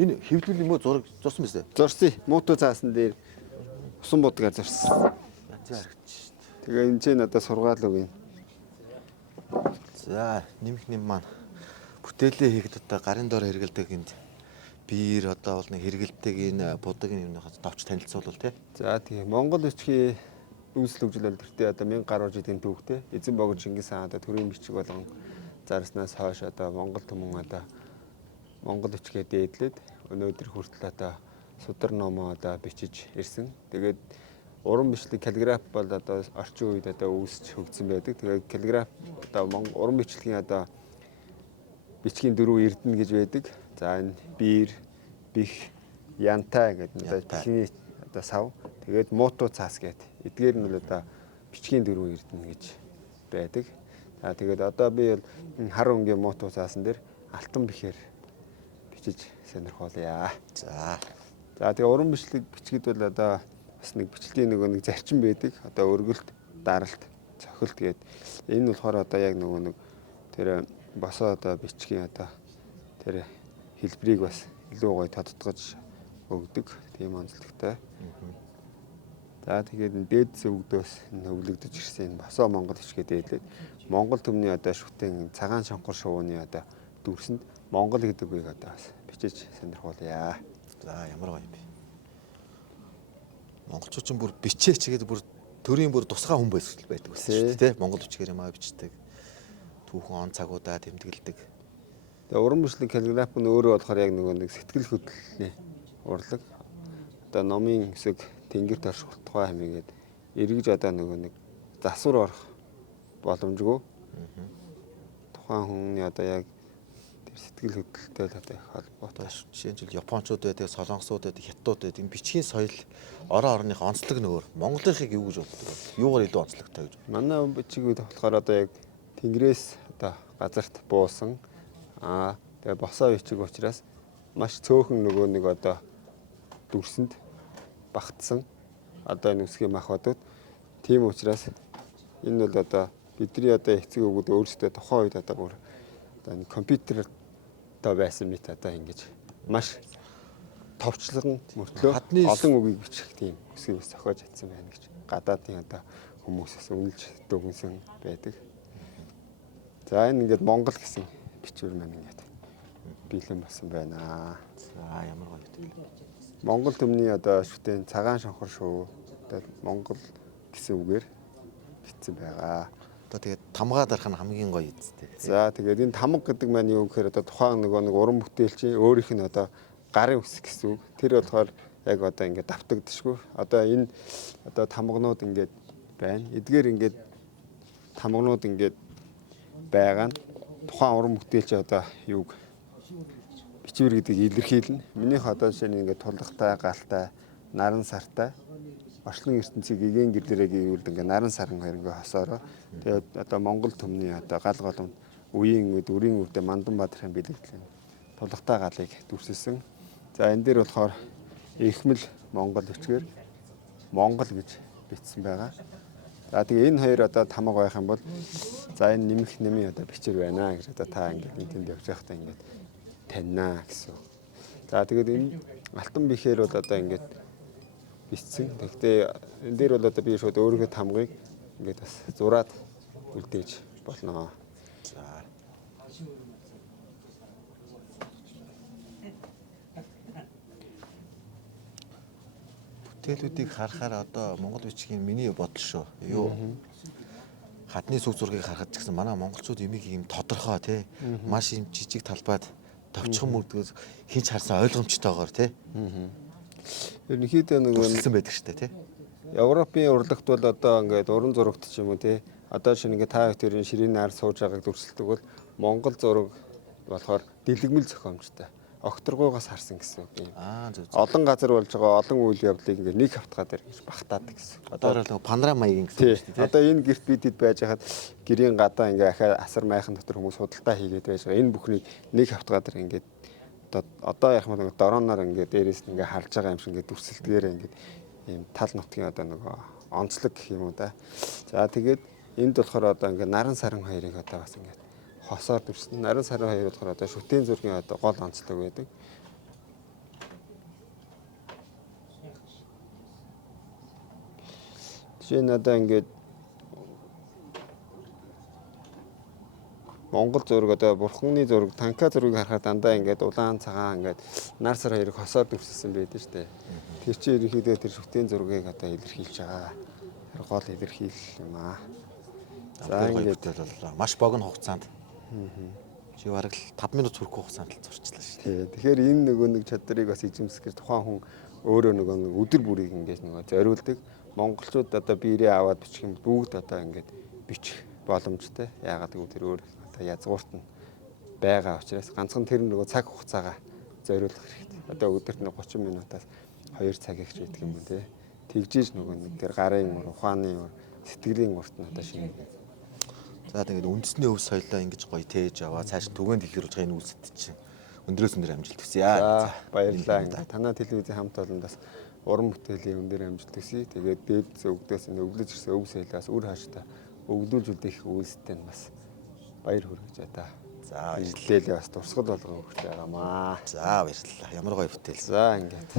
энэ хэвлэл юм уу зураг зурсан биз дээ? Зурсан. Муутуу цаасан дээр усан будгаар зурсан. Тэгээ энэ ч надад сургаал өгье. За нэмэх нэм маань бүтээлээ хийхэд одоо гарын доор хэрэгэлдэг энд биер одоо бол нэг хэрэгэлдэг энэ будаг юмнаас товч танилцуулбал тий. За тийм Монгол бичгийн үүсэл хөгжил алдартай одоо 1000 гаруй жилийн түүхтэй эзэн богд Чингис хаан одоо төрийн бичиг болгон зарснаас хойш одоо Монгол түмэн одоо Монгол бичгээ дээдлээд өнөөдөр хүртэл одоо судар номоо одоо бичиж ирсэн. Тэгээд уран бичлэг каллиграф бол одоо орчин үед одоо үүсч хөгжсөн байдаг. Тэгээд каллиграф одоо уран бичлэгийн одоо бичгийн дөрвөн эрдэнэ гэж байдаг. За энэ биер, бих, янтай гэдэг одоо бичгийн одоо сав. Тэгээд муутуу цаас гэдэг. Эдгээр нь бол одоо бичгийн дөрвөн эрдэнэ гэж байдаг. За тэгээд одоо би бол хар өнгийн муутуу цаасан дээр алтан бихээр бичиж сонирхолъё. За тэгээ уран бичлэг бичгэд бол одоо бас нэг бичлэгийн нэг зарчим байдаг. Одоо өргөлт, даралт, цохилт гэдэг. Энэ болохоор одоо яг нэг тэр босоо одоо бичгийн одоо тэр хэлбэрийг бас илүү гоё тодтгож өгдөг тийм онцлогтой. За тэгээд дээд зөвгдөөс хөвлөгдөж ирсэн босоо Монгол бичгээ дээдлээд Монгол төмний одоо шүтэн цагаан шонхор шувууны одоо дүрсэнд Монгол гэдэг үгийг одоо бас бичиж сонирхолъё. За ямар гоё юм бэ? Монголчууд ч бүр бичээч гэдэг бүр төрийн бүр тусгай хүн байсан байдаг шүү дээ. Монгол бичгээр юм аа бичдэг. Түүхэн он цагуудаа тэмдэглэдэг. Тэгээ уран бичлэг каллиграф нь өөрөө болохоор яг нэг сэтгэл хөдлөлтний урлаг. Одоо номын хэсэг тэнгэр торших тухай хэмээгээд эргэж одоо нэг засвар орох боломжгүй. Тухайн хүний одоо яг тэр сэтгэл хөдлөлттэй одоо их холбоотой. Жишээлбэл Япончууд байдаг, Солонгосууд байдаг, Хятадууд байдаг. Бичгийн соёл орон орных онцлог нь өөр. Монголынхыг юу гэж боддог вэ? Юугаар илүү онцлогтой гэж? Манай бичиг үед болохоор одоо яг тэнгэрээс одоо газарт буусан тэгээ босоо бичиг учраас маш цөөхөн нөгөө нэг одоо дүрсэнд багтсан одоо энэ үсгийн махбодууд тийм учраас энэ бол одоо бидний одоо эцэг өвгүүд өөрсдөө тухайн үед одоо бүр одоо энэ компьютер одоо байсан мэт одоо ингэж маш товчлон мөртлөө олон үгийг бичих тийм үсгийг зохиож чадсан байна гэж гадаадын одоо хүмүүсээс үнэлж дүгнсэн байдаг. За энэ ингээд Монгол гэсэн бичвэр маань ингээд бэлэн болсон байна. За ямар гоё вэ? Монгол төмний одоо шүтэн цагаан шонхор шуу одоо Монгол гэсэн үгээр бичсэн байгаа. Одоо тэгээд тамгаа дарах нь хамгийн гоё үстэй. За тэгээд энэ тамга гэдэг маань юу гэхээр одоо тухайн нэг уран бүтээлчийн өөрийнх нь одоо гарын үс гэсэн үг. Тэр болохоор яг одоо ингээд давтагдчихгүй. Одоо энэ одоо тамганууд ингээд байна. Эдгээр ингээд тамганууд ингээд байгаа нь тухайн уран бүтээлч одоо юуг бичвэр гэдгийг илэрхийлнэ. Минийх одоо жишээ нь ингээд тулгатай, галтай, наран сартай орчлон ертөнцийг эгээн гэрлэрээ гэвэл ингээд наран саран хоёр ингээд хосоороо тэгээд одоо Монгол төмний одоо гал голомт үеийн үед үрийн үрдэ Мандан Баатарын бэлэгдлийн тулгатай галыг дүрсэлсэн. За энэ дээр болохоор ихмэл Монгол бичгээр Монгол гэж бичсэн байгаа. За тэгээ энэ хоёр одоо тамга байх юм бол за энэ нэмэх нэмийн одоо бичвэр байна гэж одоо та ингээд энэ тэнд явж байхдаа ингээд таньнаа гэсэн. За тэгээд энэ алтан бихээр бол одоо ингээд бичсэн. Тэгтээ энэ дээр бол одоо би шууд өөрийнхөө тамгыг ингээд бас зураад үлдээж болно. За бүтээлүүдийг харахаар одоо Монгол бичгийн миний бодол шүү. Юу хадны сүг зургийг харахад ч гэсэн манай монголчууд юмыг ийм тодорхой тий маш юм жижиг талбайд товчхон мөрдгөөс хинч харсан ойлгомжтойгоор тий. Ерөнхийдөө нөгөө Өсөлсөн байдаг штэ тий. Европын урлагт бол одоо ингээд уран зурагт ч юм уу тий. Одоо шинэ ингээд та хоёрын ширийн нар сууж байгааг дүрсэлдэг бол Монгол зураг болохоор дэлгэмэл зохиомжтой. Окторгуугаас харсан гэсэн үг юм. Зөв. Олон газар болж байгаа олон үйл явдлыг ингээд нэг хавтгаа дээр гэж багтаадаг гэсэн. Одоо л панорама маягийн гэсэн үг шүү дээ. Одоо энэ гэрт бидэд байж хахад гэрийн гадаа ингээ ахаа асар майхан дотор хүмүүс худалдаа хийгээд байж байгаа. Энэ бүхнийг нэг хавтгаа дээр ингээд одоо яг юм дорооноор ингээ дээрээс ингээ харж байгаа юм шиг ингээ дүрсэлтгээр ингээ ийм тал нутгийн одоо нөгөө онцлог гэх юм уу да. За тэгээд энд болохоор одоо ингээ наран саран хоёрыг одоо бас ингээ хосоор дүрсэн. Наран саран хоёр болохоор одоо шүтэн зургийн одоо гол онцлог байдаг. Жишээ нь одоо ингээд Монгол зураг одоо бурхны зураг, танка зургийг харахад дандаа ингээд улаан цагаан ингээд нар сар хоёрыг хосоор дүрсэлсэн байдаг шүү дээ. Тэр чинь ерөнхийдөө тэр шүтэн зургийг одоо илэрхийлж байгаа. Тэр гол илэрхийлэл юм аа. За ингээд бол маш богино хугацаанд. Чи бараг 5 минут хүрэхгүй хугацаанд л зурчлаа шүү дээ. Тэгэхээр энэ нөгөө нэг чадрыг бас эзэмсгэж тухайн хүн өөрөө нөгөө нэг өдөр бүрийг ингээд нөгөө зориулдаг. Монголчууд одоо биерээ аваад бичих юм бүгд одоо ингээд бичих боломжтой. Яагаад гэвэл тэр өөр одоо язгуурт нь байгаа учраас ганцхан тэр нөгөө цаг хугацаагаа зориулах хэрэгтэй. Одоо өдөрт нэг 30 минутаас 2 цаг их ч байдаг юм уу те. Тэгжиж нөгөө нэг тэр гарын ухааны сэтгэлийн урт нь одоо шинэ. За тэгээд үндэсний өв соёлоо ингэж гоё тээж аваа цааш түгэнд илэрүүлж байгаа энэ үйлсэд чинь өндрөөс өндөр амжилт хүсье. За баярлалаа. Танай телевизийн хамт олондоос уран бүтээлийн өндөр амжилт хүсье. Тэгээд дээд өвгдөөс энэ өвлөж ирсэн өв соёлоос үр хааштай өвгдүүлж үлдээх үйлстэй нь бас баяр хүргэж одоо. За ижлэлээ бас дурсгал болгоо өгч байгаамаа. За баярлалаа. Ямар гоё бүтээл. За ингээд.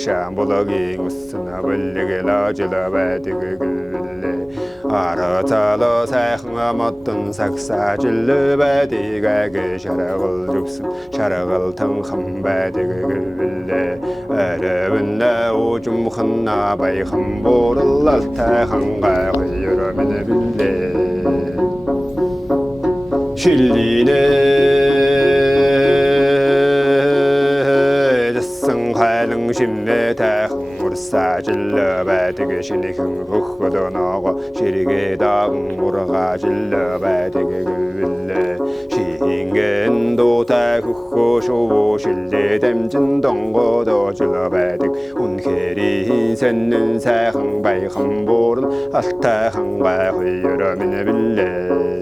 Shambologi usna bullige la jila badigille aratalo sayxna mattan saksa jille badiga sharagal jubsun sharagal tanxam badigille arabna ujum khanna bayxam borallal taxanga khayra min bille shilline 심내 다흥물 уссаажилла байдаг шинэхэн хөхгөлөнөөгөө ширэгээ даган ургаажилла байдаг гэвэлээ шиинген дуутай хөхөө шувуу шиллээ дамжин донгодоожла байдаг үнэхээр сэнэн сайхан баяхан буурн алтайхан гай хоёроо минь билээ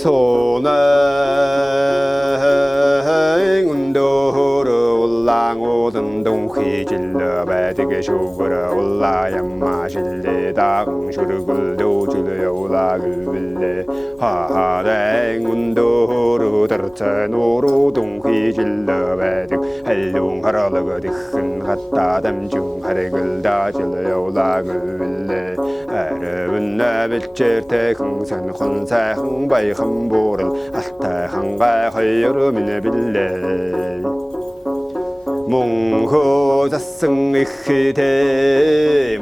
소나행 운도로 올랑오던 동휘질러 바디게 쇼거라 올라야 마실래 당 쇼르굴도 줄여 올라글 빌래 하하랭 운도로 더르차노로 동휘질러 바디 할룽 하라르거 디큰 갖다 담중 하래글 다 질러 올라글 빌래 아르은 나빌체르테 흥산 혼사흥 바이흥 보를 알타한가 허여로 미네 빌레 몽호 자승이히데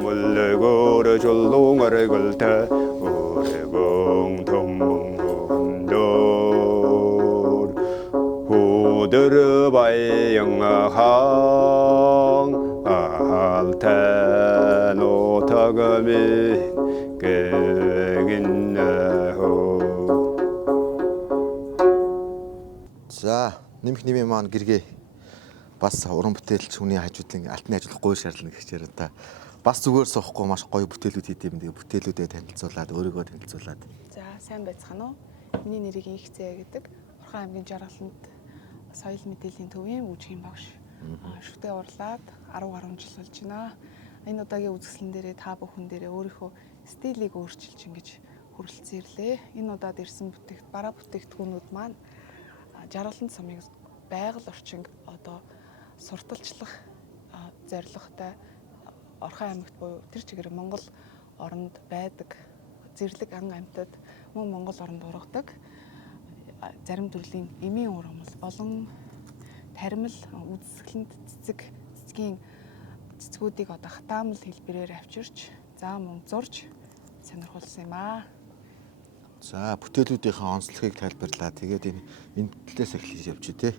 몰르고르 졸롱어르 걸타 오르공 통몽호hun돌 호드르 바이 영아항 알타 노타가미 귿나호 За нэмэх нэмээ маань гэргээ бас уран бүтээлч хүний хажуудлын алтны ажил гоё шаарлна гэх чирээ та бас зүгээр суухгүй маш гоё бүтээлүүд хийдэм. Тэгээ бүтээлүүдэд танилцуулаад өөрийгөө танилцуулаад. За сайн байцгаана уу? Миний нэрийг Ихцээ гэдэг. Орхон аймгийн Жаргаланд соёл мэдээллийн төвийн үүргийн багш. Шүтээ урлаад 10 гаруй жил болж байна. Энэ удаагийн үзэсгэлэн дээрээ та бүхэн дээрээ өөрийнхөө стилийг өөрчилж ингэж хүрэлцэн ирлээ. Энэ удаад ирсэн бараа бүтээгдэхүүнүүд маань Жаргаланд сумыг байгаль орчинг одоо сурталчлах зорилготой Орхон аймагт буюу тэр чигээр Монгол оронд байдаг зэрлэг ан амьтад мөн Монгол оронд ургадаг зарим төрлийн эмийн ургамал болон таримал үзэсгэлэнт цэцгүүдийг одоо хатаамал хэлбэрээр авчирч за мөн зурж сонирхолсон юм аа. За бүтээлүүдийнхээ онцлогийг тайлбарлаа. Тэгээд энэ талаас эхлэж явчих тий.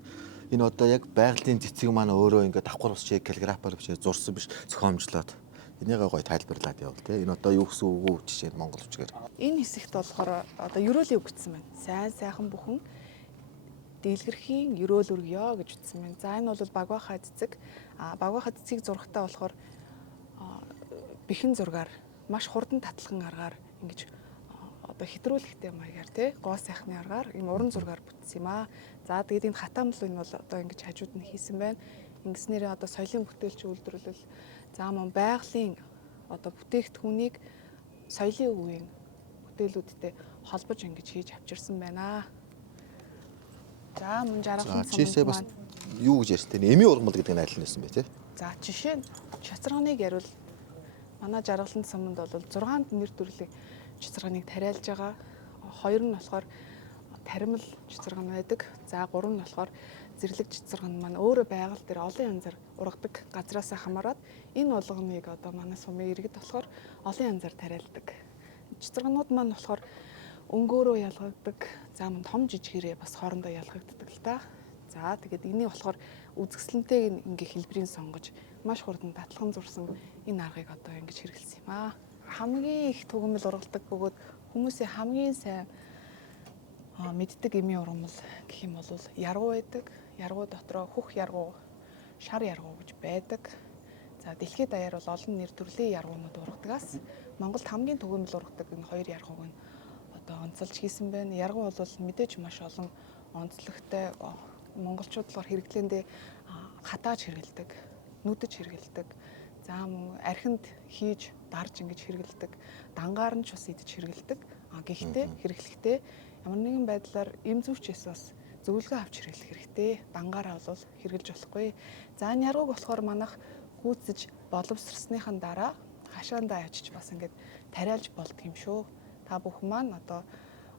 Энэ одоо яг байгалийн цэцэг маань өөрөө ингээд давхар усчиг каллиграфаар бичиж зурсан биш зохиомжлоод энийгээ гоё тайлбарлаад явал тий. Энэ одоо юу гэсэн үг үү жишээ нь монгол үгээр. Энэ хэсэгт болохоор одоо ерөөлийн үг гэсэн байна. Сайн сайхан бүхэн дийлгэрхийн ерөөл өргөё гэж үтсэн байна. За энэ бол багвахаа цэцэг. Багвахаа цэцгийг зурхтаа болохоор бэхэн зургаар маш хурдан татлахын аргаар ингэж одоо хэтрүүлэгтэй маягаар тий гоо сайхны аргаар ийм уран зургаар бүтсэн юм аа. За тэгээд энэ хатаамл энэ бол одоо ингэж хажууд нь хийсэн байна. Ингэснээрээ одоо соёлын бүтээлч үйлдвэрлэл за мөн байгалийн одоо бүтээгдэхүүнийг соёлын үеийн бүтээлүүдтэй холбож ингэж хийж авчирсан байна. За мөн Жаргаланд сумд маань юу гэж ярьсан те эмийн ургамал гэдэг нь аль нэсэн бэ те? За жишээ нь чацраганыг ярил манай Жаргаланд сумд бол 6 нэр төрлийн чицэрганыг тариалж байгаа. 2 нь болохоор таримал чицэрган байдаг. За 3 нь болохоор зэрлэг чицэрган маань өөрөө байгаль дээр олон янзаар ургадаг газраас хамаарат энэ болгоныг одоо манай сумын иргэд болохоор олон янзаар тариалдаг. Чицэрганууд маань болохоор өнгөөрөө ялгагддаг. За мөн том жижигээрээ бас хоорондоо ялгагддаг л да. За тэгээд энийг болохоор үзэсгэлэнтэйг ингээ хэлбэрийн сонгож маш хурдан татлахын зурсан энэ аргыг одоо ингэж хэрэгэлсэн юм аа. Хамгийн их түгэмэл ургалдаг бөгөөд хүмүүсийн хамгийн сайн мэддэг эмийн ургамал гэх юм бол яргуу байдаг. Яргуу дотроо хөх яргуу, шар яргуу гэж байдаг. За дэлхийд даяар бол олон нэр төрлийн яргуунууд ургадагаас Монголд хамгийн түгэмэл ургадаг энэ 2 яргууг нь одоо онцолж хийсэн байна. Яргуу бол мэдээж маш олон онцлогтой монголчууд болохоор хэрэглээндээ хатааж хэрэгэлдэг, нүдэж хэрэгэлдэг. За мөн архинд хийж дарж ингэж хэрэгэлдэг, дангаар нь ч бас идэж хэрэгэлдэг. Гэхдээ хэрэглэхдээ ямар нэгэн байдлаар эм зүвчээс бас зөвлөгөө авч хэрэглэх хэрэгтэй. Дангаараа бол хэрэглэж болохгүй. За энэ яргууг болохоор манайх гүйцэж боловсрсныхан дараа хашаандаа авчиж бас ингэж тариалж болдг юм шүү. Та бүхэн маань одоо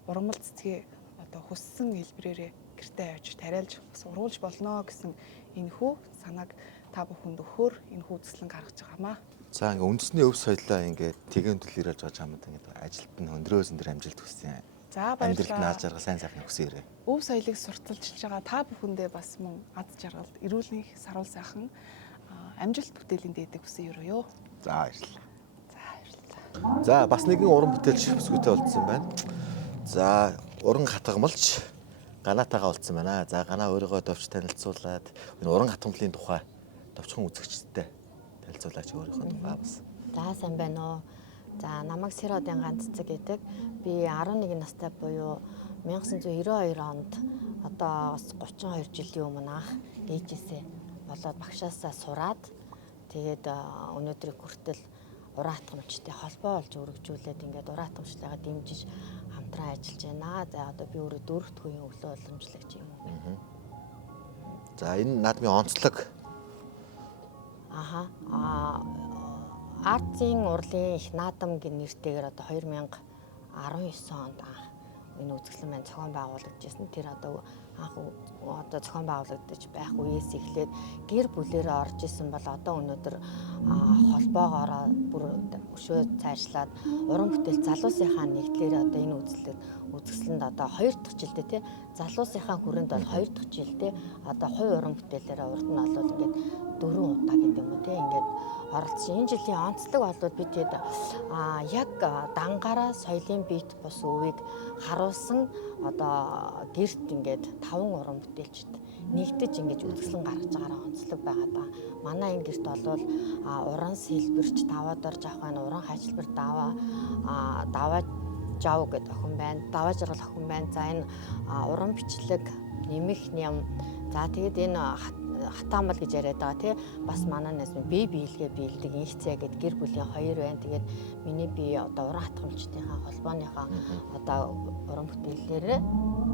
ургамал цэцгээ одоо хүссэн хэлбэрээрээ гэртээ авчиж тариалж бас ургуулж болно гэсэн энэхүү санааг та бүхэнд өгөхөөр энэхүү үзэсгэлэн гаргаж байгаамаа. За ингээ үндэсний өв соёлоо ингээ тэгэн төлөөлж байгаа чамд ингээ ажилд нь өндрөөсөн дөр амжилт хүсье. За баярлалаа. Амьдралд нааж жаргал сайн сайхан хүсээрэй. Өв соёлыг сурталчилж байгаа та бүхэндээ бас мөн ад жаргал, эрүүл мэндийн саруул сайхан амжилт бүтээлийн дээдэг хүсэн юу? За баярлалаа. За бас нэгэн уран бүтээлч бүсгүйтэй болцсон байна. За уран хатгамалч Ганатагаа болцсон байна. За Ганаа өөрийгөө товч танилцуулаад энэ уран хатгамлын тухай товчхон үзэгчтэй танилцуулаач өөрийнхөө тухай бас. За сайн байна уу. За намайг Сэродын ганц цэг гэдэг. Би 11 настай буюу 1992 онд одоо 32 жилийн өмнө анх ээжээсээ болоод багшаасаа сураад тэгээд өнөөдрийг хүртэл ураатгамчтай холбоо болж өргөжүүлээд ингээд ураатгамчтайгаа дэмжиж хамтран ажиллаж байна. За одоо би өөрөө 4 дахь үеийн өглөө уламжлагч юм уу. За энэ наадмын онцлог. Артын урлын их наадам гэх нэртэйгээр одоо 2019 онд анх энэ үзэсгэлэн маань зохион байгуулагдажсэн. Тэр одоо анх одоо зохион байгуулагдаж байх үеэс эхлээд гэр бүлээрээ орж исэн бол одоо өнөөдөр холбоогоороо бүр өшөө цаашлаад уран бүтээл залуусынхаа нэгдлэр одоо энэ үзэсгэлэнд одоо 2 дахь жилдээ тий залуусынхаа хүрээнд бол 2 дахь жилдээ одоо хувь уран бүтээлээрээ урд нь бол ингээд 4 удаа гэдэг юм уу тий ингээд оролцсон. Энэ жилийн онцлог бол бид хэд яг дангаараа соёлын биет бус өвийг харуулсан одоо гэрт ингээд 5 уран бүтээлчд нэгдэж ингэж үзэсгэлэн гаргаж байгаараа онцлог байгаа даа. Манай энэ гэрт бол уран сэлбэрч даваад орж авах байна, уран хажилбар даваа жав гэдэг охин байна, даваа жаргал охин байна. За энэ уран бичлэг, нэмэх ням. За тэгээд энэ хатаамал гэж яриад байгаа тий бас манай нас бие биелгээ биелдэг инхцээ гэд гэр бүлийн 2 байна. Тэгээд миний бие одоо уран хатгамчдынхаа холбооныхаа одоо уран бүтээлээр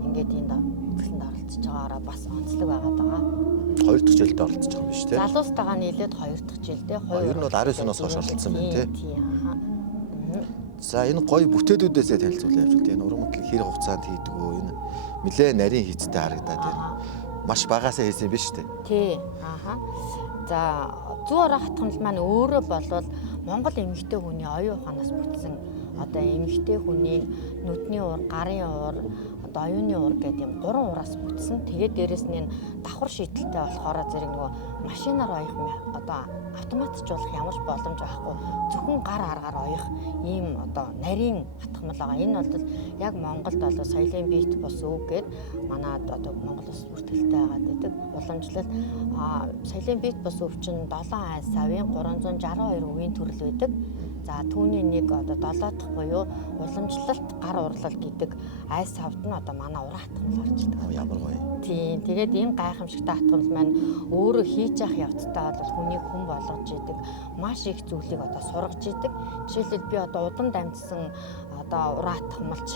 ингээд энд үзэсгэлэнд оролцож байгаараа бас онцлог байгаад байгаа. 2 дахь жилдээ оролцож байгаа юм биш тий. Залуустайгаа нийлээд 2 дахь жилдээ. Ер нь бол 19 оноос хойш оролцсон байна тий. За энэ гоё бүтээлүүдээсээ танилцуулъя явж байна. Энэ уран бүтээл хэр хугацаанд хийдэг вэ? Энэ нэлээд нарийн хийцтэй харагдаад байна. Маш багасаа хийсэн юм биш үү? Тий. За зүүн уран хатгамал маань өөрөө болвол Монгол эмэгтэй хүний оюун ухаанаас бүтсэн одоо эмэгтэй хүний нүдний уур, гарын уур, одоо оюуны уур гэдэг юм 3 ураас бүтсэн. Тэгээд дээрэс нь давхар шийдэлтэй болохоор зэрэг нөгөө машинаар оёх одоо автоматжуулах ямар ч боломж байхгүй. Зөвхөн гар аргаар оёх ийм одоо нарийн хатгамал байгаа. Энэ бол яг Монголд бол соёлын биет бус өв гээд манад одоо Монгол улс бүртгэлтэй байгаад байдаг. Уламжлалт соёлын биет бус өв чинь 7 ай савын 362 үеийн төрөл байдаг. За түүний нэг одоо 7 дахь буюу уламжлалт гар урлал гэдэг ай савд нь одоо манай уран хатгамал орж идэг. Ямар гоё. Тийм. Тэгээд энэ гайхамшигтай хатгамал маань өөрөө хийж явах явцдаа бол хүнийг хүн болгож идэг. Маш их зүйлийг одоо сургаж идэг. Жишээлбэл би одоо удан дамжсан одоо уран хатгамалч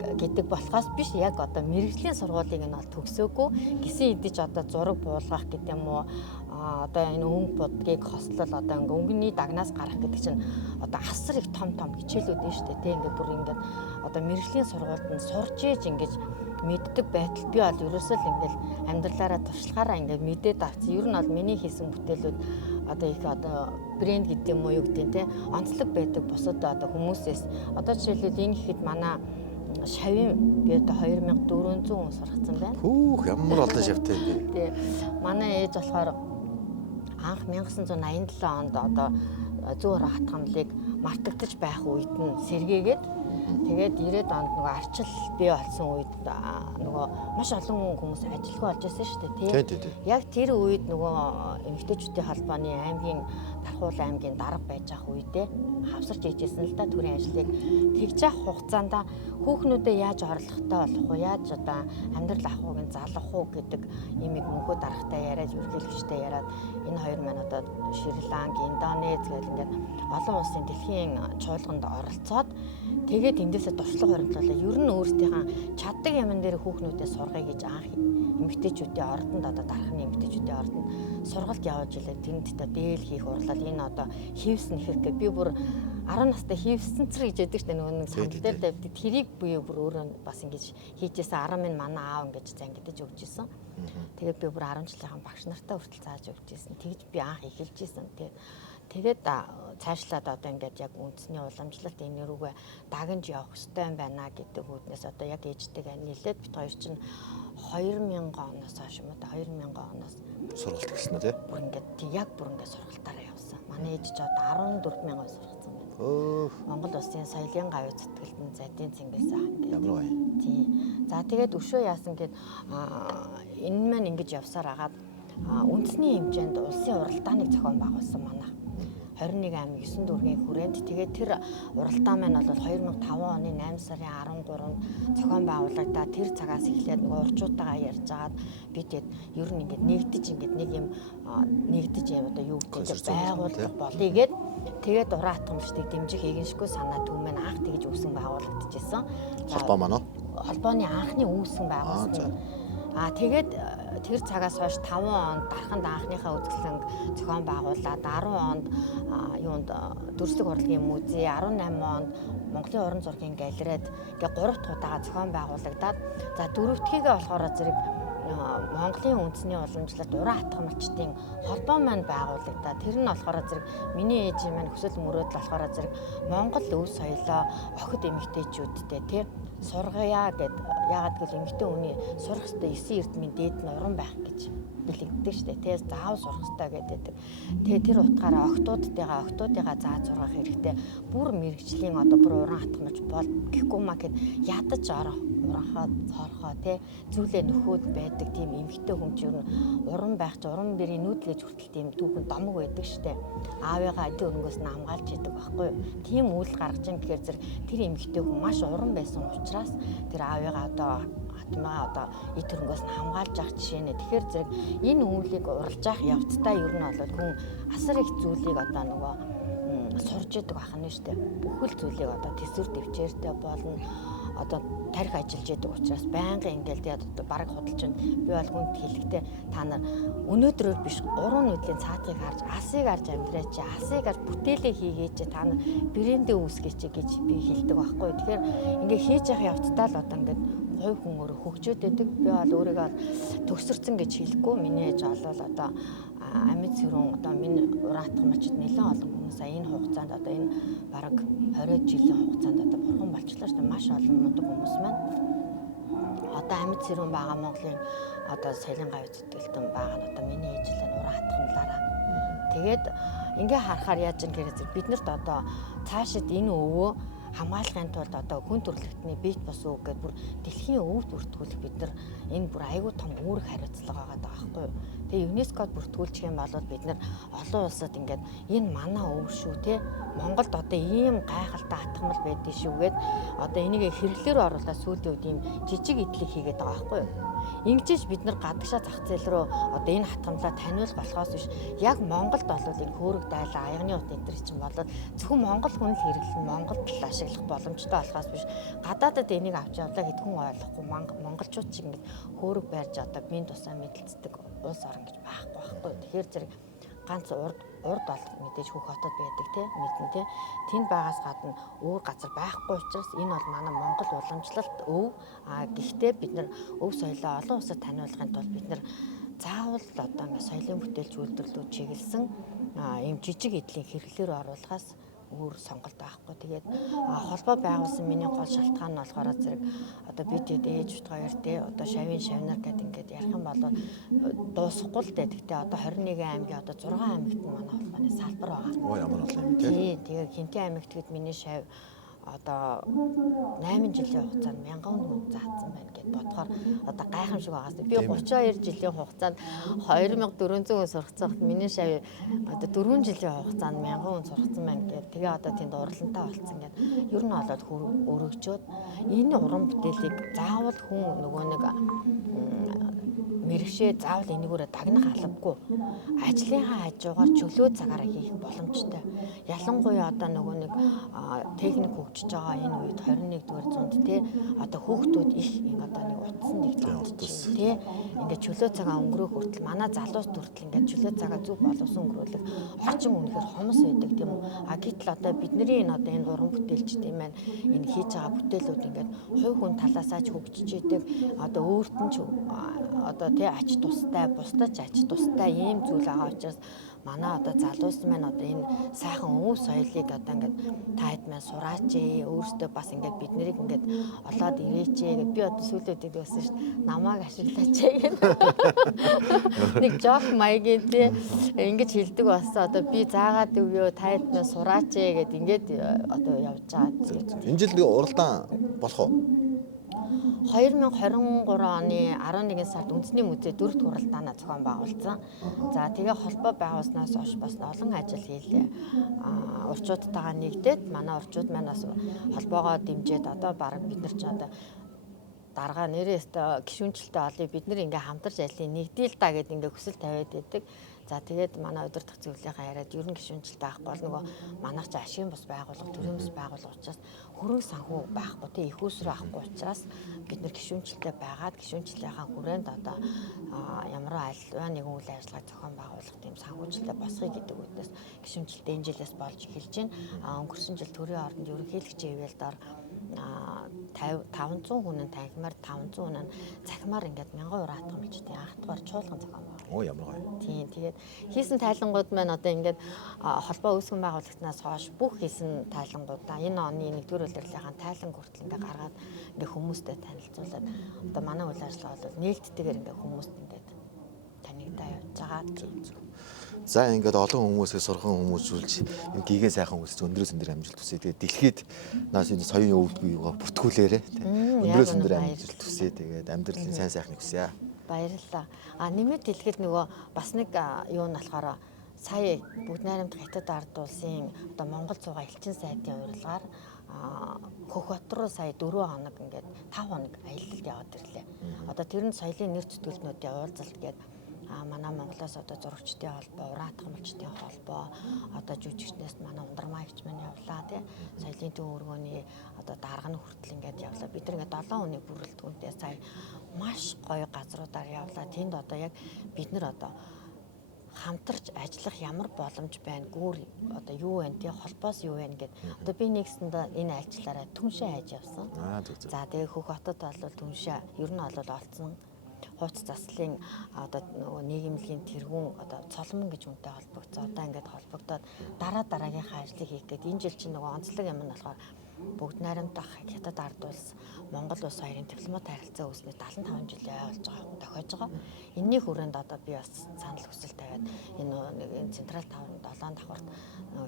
гэдэг болохоос биш яг одоо мэрэгжлийн сургуулийг нь бол төгсөөгүй гисэн идэж одоо зураг буулгах гэдэг юм уу одоо энэ өнгө будгийг хослол одоо ингээ өнгөний дагнаас гарах гэдэг чинь одоо асар их том хичээлүүд нь шүү дээ. Тэ ингээ бүр ингээ одоо мэрэгжлийн сургуульд нь сурч ийж ингээ мэддэг байтал би бол ерөөсөө л ингээл амьдралаараа туршлагаараа ингээд мэдээд авсан. Ер нь бол миний хийсэн бүтээлүүд одоо их одоо брэнд гэдэг юм уу юу гэдэг те онцлог байдаг бусад одоо хүмүүсээс одоо жишээлбэл энэ ихэд манай шавийн би одоо 2400 хүн сургацсан байна. Хүүх ямар олон шавтай юм бэ? Тий. Манай ээж болохоор анх 1987 онд одоо зүүн уран хатгамлыг мартагдаж байх үед нь сэргээгээд тэгээд 90-ад онд нөгөө арчил бий болсон үед нөгөө маш олон хүмүүс ажилгүй болж байсан шүү дээ тий. Яг тэр үед нөгөө эмэгтэйчүүдийн холбооны аймгийн Дархуул аймгийн дарга байж ах үедээ хавсарч ижсэн л да төрийн ажлыг тэгж явах хугацаанд хүүхнүүдэд яаж орлоготой болох вэ? Яаж одоо амьдрал ахуйг нь залгах уу гэдэг имийг мөнхөө даргатай яриад ерөнхийлөгчтэй яриад энэ хоёр маань одоо Шри-Ланк, Индонез гэх ингээд олон улсын дэлхийн чуулганд оролцоод тэгээд эндээсээ туршлага баримтлуулаад ер нь өөрсдийнхээ чаддаг юмн дээр хүүхнүүдэд сургая гэж анх эмэгтэйчүүдийн ордонд одоо дархны эмэгтэйчүүдийн ордонд сургалт явуулж илээ тэнд одоо дээл хийх урлал энэ одоо хийвсэн хэрэг би бүр 10 настай хийвсэн цэр гэж яддаг шүү дээ нөгөө нэг сандал дээр тавьдаг тэрийг би бүр өөрөө бас ингэж хийжсэн 10 минь манай аав ингэж зангидаж өгч исэн. Тэгээд би бүр 10 жилийн багш нартай хүртэл зааж өгч исэн. Тэгж би анх эхэлж исэн. Тэгээд цаашлаад одоо ингээд яг үндэсний уламжлалт энэ рүүгээ дагнж явах хэрэгтэй юм байна гэдэг үүднээс одоо яг ээжтэйгээ нийлээд бид хоёр чинь 2000 оноос хойш юм уу 2000 оноос Сургалт гэсэн үү тий? бүр ингээд сургалтаараа явсан. Манай ээж ч одоо 14000 сургацсан байна. Монгол Улсын соёлын гавь зүтгэлтэн Задийн Цингээс хаан гэдэг. Ямар гоё. Тийм. За тэгээд өшөө яасан гэд энэ маань ингэж явсаар агаад үндэсний хэмжээнд улсын уралдааныг зохион байгуулсан манай. 21 аймаг 9 дүүргийн хүрээнд тэгээд тэр уралдаан маань бол 2005 оны 8 сарын 13-нд зохион байгуулагдаад тэр цагаас эхлээд нөгөө урчуудтайгаа ярьж агаад бид ер нь ингээд нэгдэж нэг юм нэгдэж одоо юу гэдэг байгууллага болъё гэд тэгээд уран хатгамжтыг дэмжих эгэншгүй санаа түмэн анх тэгж үүсгэн байгуулагдчихсан. Холбоо маань уу? Холбооны анхны үүсгэн байгуулсан. Тэгээд тэр цагаас хойш 5 онд дарханд анхныхаа үзэсгэлэнг зохион байгуулад 10 онд юунд дүрслэг урлагийн музей 18 онд Монголын уран зургийн галерейд ингээ 3 дахь удаага зохион байгуулагдаад за 4-р болохоор зэрэг Монголын үндэсний уламжлалт уран хатгамжтын холбоо маань байгуулагдаад тэр нь болохоор зэрэг миний ээж маань хүсэл мөрөөдөл болохоор зэрэг Монгол өв соёлоо охид эмэгтэйчүүдтэй тий сургая гэд яагаад гэвэл эмэгтэй хүний сурах ёстой 9 эрдмийн дээд нь уран байх гэж бэлэгддэг шүү дээ. Тэгээс заав сурах ёстой гэдэг. Тэгээ тэр утгаараа охтуудыгаа зааж сургах хэрэгтэй. Бүр мэрэгжлийн одоо бүр уран хатгамж бол гэхгүй маа гэд ядаж уранхаа цорхоо тий зүйлээ нөхөөд байдаг тийм эмэгтэй хүн ч ер нь уран байх ч уран бэрийн нүүдлэж хүртэл тийм түүхэн домог байдаг шүү дээ. Аавыгаа эдийн өрнгөөс нь хамгаалж идэг байхгүй юу? Тийм үйл гаргаж ин гэхээр зэрэг тэр эмэгтэй хүн маш уран байсан учраас тэр аавыгаа одоо одоо эд хөрөнгөөс нь хамгаалж авах жишээ нэ. Тэгэхээр зэрэг энэ үйлийг уралж авах явцдаа ер нь бол хүн асар их зүйлийг одоо нөгөө сурж идэг ахна шүү дээ. Бүхэл зүйлийг одоо төсвөр төвчээртэй болно. Одоо тарих ажиллаж идэг учраас байнгын ингээл одоо баг худалч нь би бол хүнд хэлэхдээ та нар өнөөдрөөр биш 3 нүдлийн цаатыг харж асыг харж амьдраач асыг харж бүтээлээ хийгээч та нар брэндээ үүсгээч гэж би хэлдэг байхгүй. Тэгэхээр ингээ хийж явах явцдаа л одоо ингээд гой хүн өөрөө хөгжөөд байдаг. Би бол өөрийгөө төгсөрсөн гэж хэлэхгүй. Миний ээж олол одоо амьд сэрүүн одоо миний уран хатгамжид нэлээд олон хүмүүс энэ хугацаанд одоо энэ бараг 20 жилийн хугацаанд одоо бурхан болчлаа шүү дээ. Маш олон мундаг хүмүүс маань одоо амьд сэрүүн байгаа Монголын одоо соёлын гавь зүтгэлтэн байгаа нь одоо миний ээжлэн уран хатгамлаараа. Тэгээд ингээ харахаар яаж юм гэхээр биднэрт одоо цаашид энэ өвөө хамгаалахын тулд одоо хүн төрөлхтний бит бос үг гэдэг бүр дэлхийн өвд бүртгүүлэх бид нар энэ бүр айгүй том үүрэг хариуцлага байгаа даа байхгүй юу. Тэгээ ЮНЕСКОд бүртгүүлчих юм бол бид нар олон улсад ингээд энэ манай өв шүү те Монголд одоо ийм гайхалтай хатгамал байдаг шүүгээд одоо энийг хэрэглээр оруулаад сүүлийн үед ийм жижиг идлэг хийгээд байгаа байхгүй юу. Ингэж бид нар гадагшаа зах зээл рүү одоо энэ хатгамлаа таниул болохоос биш яг Монголд бол энэ хөөрөг дайлаа аягны ут энэ төр чинь болоод зөвхөн Монгол хүн л хэрэглэн Монголд л ашиглах боломжтой болохоос биш гадаадад энийг авч явлаа гэдгэн ойлгохгүй монголчууд ч ингэж хөөрөг байрж одоо бие тусаа мэдлцдэг улс орн гэж байхгүй. Тэгэхээр зэрэг ганц урд бол мэдээж Хөх хотод байдаг те мэдэн те тэнд байгаас гадна өөр газар байхгүй учраас энэ бол манай Монгол уламжлалт өв гэхдээ бид нар өв соёлоо олон улсад таниулахын тулд бид нар заавал одоо ингээ соёлын бүтээлч үйлдвэрлэлүүд чиглэсэн ийм жижиг эдлийн хэрэглээр оруулахаас өөр сонголт байхгүй. Тэгээд холбоо байгуулсан миний гол шалтгаан нь болохоор зэрэг одоо бид ээж út хоёр те одоо шавнар гэдэг ингээд ярих юм бол дуусахгүй л дээ. Гэхдээ одоо 21 аймгийн одоо 6 аймагт нь манай холбооны салбар байгаа. Оо ямар олон юм те. Тэгээд Хинтээ аймагт гээд миний шав одоо 8 жилийн хугацаанд 1000 хүн заасан байна гэд бодохоор одоо гайхамшиг байгаас. Би 32 жилийн хугацаанд 2400 хүн сургацсан хат миний шав одоо 4 жилийн хугацаанд 1000 хүн сургацсан байна гэд. Тэгээ одоо тэнд уралдантай болцсон гэд. Ер нь болоод өргөжөөд энэ уран бүтээлийг заавал хүн нөгөө нэг мэрэгшээ заавал энэгээрээ дагнах албагүй ажлынхаа хажуугаар чөлөө цагаараа хийх боломжтой. Ялангуяа одоо нөгөө нэг техник хөгжиж байгаа энэ үед 21-р зуунд те одоо хүүхдүүд их одоо нэг утсан технологи те ингээд чөлөө цагаа өнгөрөөх хүртэл манай залуус хүртэл ингээд чөлөө цагаа зөв боловсон өнгөрүүлэх орчин үнэхээр хомос байдаг тийм үү. Гэтэл одоо бидний энэ одоо энэ уран бүтээлчдийн маань энэ хийж байгаа бүтээлүүд ингээд хувь хүн талаасаа ч хөгжиж идэг одоо өөрт нь ч одоо тий ач тустай бусдад ч ач тустай ийм зүйл байгаа учраас манай одоо залуус маань одоо энэ сайхан өв соёлыг одоо ингээд та хэд маань сураач өөртөө бас ингээд бид нарыг ингээд олоод ирээч гэд би одоо сүүлдээд байсан шүү дээ. Намааг ашиглаач гэх. Нэг жоох маягийн тий ингэж хэлдэг болсон. Одоо би заагаад өгөө та хэд маань сураач гэд ингээд одоо явж байгаа. Энэ жил уралдаан болох уу? 2023 оны 11 сард үндэсний музей 4-р уралдаанаа зохион байгуулсан. За тэгээ холбоо байгуулснаас хойш бас олон ажил хийлээ. Урчуудтайгаа нэгдээд манай урчууд маань бас холбоогоо дэмжиж одоо баг бид нар ч одоо дарга нэрээс гишүүнчлэлтэй олъё бид нар ингээ хамтарч ажлын нэгдээл та гэд ингээ хүсэл тавиад байдаг. За тэгээд манай удирдах зөвлөлийнхаа яриад ерөн гишүүнчлэл байхгүй бол нөгөө манайх ч ашигын бус байгууллага, төрийн бус байгууллага учраас хөрөнгө санхүү байхгүй тий их усруу авахгүй учраас бид нар гишүүнчлэлтэй байгаад гишүүнчлэлийнхаа хүрээнд одоо ямар альва нэгэн үйл ажиллагаа зохион байгуулах тийм санхүүжилттэй босхийг гэдэг үгнээс гишүүнчлэлтэй энэ жилээс болж эхэлж байна. Өнгөрсөн жил төрийн ордонд ерөнхийлөгчийн ивэлдээр 500 хүнэн танхимаар 500 хүн нь цахимаар ингээд 1000 eur хатгамжтын ахтгаар чуулган зохион байгуулсан. Оо ямар гоё. Тийм тэгээд хийсэн тайлангууд маань одоо ингээд холбоо үүсгэн байгуулагчнаас хойш бүх хийсэн тайлангуудаа энэ оны 1-р улирлынхаа тайлан хүртэл ингээд гаргаад ингээд хүмүүстэй танилцуулаад одоо манай үйл ажиллагаа бол нээлттэйгээр ингээд хүмүүст ингээд танигдаа явж байгаа. За ингээд олон хүмүүсээс сурхан хүмүүжүүлж энэ гигээ сайхан үүсэж өндрөөс өндөр амжилт хүсье. Тэгээд дэлхийд нас энэ соёлын өвдгөө юугаа бүртгүүлээрэ өндрөөс өндөр амжилт хүсье. Тэгээд амьдралын сайн сайхныг хүсье. Баярлалаа. Нэмээд хэлэхэд нөгөө бас нэг юу нь болохоор сая бүгд найрамд хятад ард улсын одоо Монгол цугаа элчин сайдын урилгаар Хөхбат руу сая 4 хоног ингээд 5 хоног аялалд яваад ирлээ. Одоо тэр нь соёлын нэр зүтгэлтнүүдийн уулзалт гэдэг манай Монголоос одоо зурагчдын холбоо, ураатгамжтын холбоо, одоо жүжигчнээс манай ундрмаагч маань явлаа тий. Соёлын төв өргөний одоо дарга нь хүртэл ингээд явлаа. Бид нар ингээд 7 өдрийн бүрэлдэхүүнтэй сая маш гоё газруудаар явлаа. Тэнд одоо яг бид нар одоо хамтарч ажиллах ямар боломж байна, гүүр одоо юу вэ тий, холбоос юу вэ гэд. Одоо би нэгсэндээ энэ альчлаараа түншээ хайж явсан. За тэгээ Хөхбатад бол түншээ ер нь бол олцсон. Хувц заслын одоо нөгөө нийгэмлэгийн тэргүүн одоо цолмон гэж үнтэй холбогдсон. Одоо ингээд холбогдоод дараагийнхаа ажлыг хийх гээд энэ жил чинь нөгөө онцлог юм нь болохоор бүгд найрамдах хятад ард улс Монгол улс хоёрын дипломат харилцаа үүснэ 75 жилийн болж байгаа тохиож байгаа. Энэний хүрээнд одоо би бас санал хүсэл тавиад энэ централ таврын 7 давхарт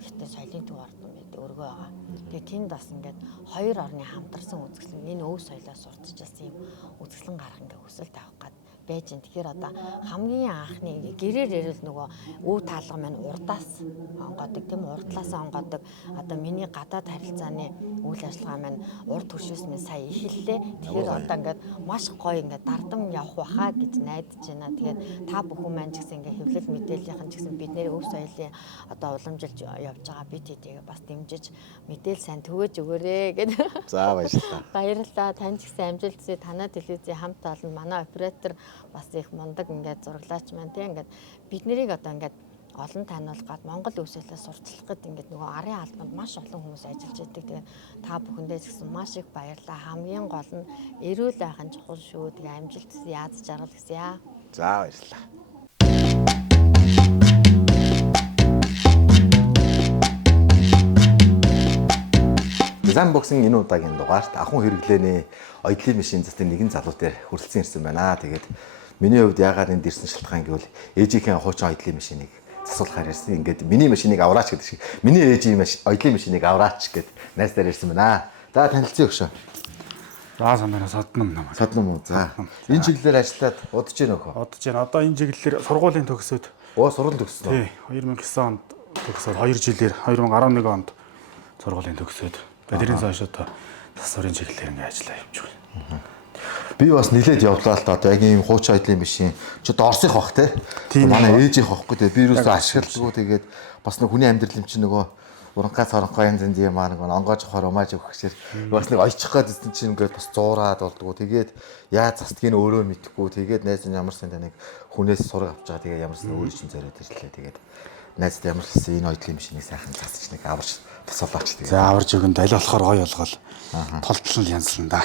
хятад соёлын төв ордон мэд өргөө байгаа. Тэгээ тэнд бас ингээд хоёр орны хамтарсан үзэсгэлэн энэ өв соёлоос сурталчилсан юм үзэсгэлэн гарах ингээд хүсэл тавих гад байж ин. Тэгэхээр одоо хамгийн анхны гэрээр ярил нөгөө өв таалга маань урдаас онгодог тийм урдлаасаа онгодог. Одоо миний гадаад харилцааны үйл ажиллагаа маань урд төршөөс минь сая эхэллээ. Тэгэхээр одоо ингээд маш гоё ингээд дардам явах байхаа гэж найдаж байна. Тэгээд та бүхэн маань ч гэсэн ингээд хэвлэл мэдээллийнхэн ч гэсэн бидний өв соёлын одоо уламжилж явж байгаа бид хэдийгээ бас дэмжиж мэдээл сайн төгөөж өгөөрэй гэдэг. За баярлалаа. Баярлалаа. Танд ч гэсэн амжилт хүсье. Танай телевизийн хамт олон манай оператор бас их мундаг ингээд зураглаач маань тийм ингээд бид нарыг одоо ингээд олон таниулгаад Монгол өвсөлөө сурталчлах гэдэг ингээд нөгөө арын албанд маш олон хүмүүс ажиллаж байдаг. Тэгээ та бүхэндээ ч гэсэн маш их баярлалаа. Хамгийн гол нь эрүүл байх нь чухал шүү. Тэгээ амжилт хүсье. Яаж жаргал хүсье. За баярлалаа. Дизайн боксинг энэ удаагийн дугаарт ахуйн хэрэглээний оёдлын машин зэтийн нэгэн залуу дээр хүрэлцэн ирсэн байна. Тэгээд миний хувьд яагаад энд ирсэн шалтгаан гэвэл ээжийнхээ хуучин оёдлын машиныг засуулахаар ирсэн. Ингээд миний машиныг авраач гэдэг шиг миний ээжийн оёдлын машиныг авраач гэд найздаар ирсэн байна. За танилцъя өгшөө. За санаа содном намаа. Содном уу. За энэ чиглэлээр ажиллаад удаж гэнэ өхөө. Удаж байна. Одоо энэ чиглэлээр сургуулийн төгсөөд. Сургууль төгссөн. Тий. 2009 онд төгсөөд 2 жилээр 2011 онд сургуулийн төгсөөд. Тэрнээс хойш одоо засварын чиглэлээр ингэ ажиллаа явж байгаа. Би бас нилээд явлаа л та одоо яг ийм хуучин оёдлын машин ч одоо Оросынх бах те. Манай ээжийнх байхгүй те. Би юусоо ашигладгүй тэгээд бас нэг хүний амьдрал юм чи нөгөө уранхай цоронхой янз янз юм аа нэг онгоож авахаар умааж авах гэхээр бас нэг оёчих гээд ирсэн чинь ингээд бас зуураад болдгоо. Тэгээд яаж застгийг өөрөө мэдэхгүй. Тэгээд найз нь ямар сан таныг хүнээс сураг авч байгаа. Тэгээд ямар сан өөрөө чинь зориод ирлээ. Тэгээд найзтай ямар ч энэ оёдлын машиныг сайхан засаж нэг аварч тасалаач тэгээ. За аварж өгөн аль болохоор гоё болгол. Толтлол янзлан да.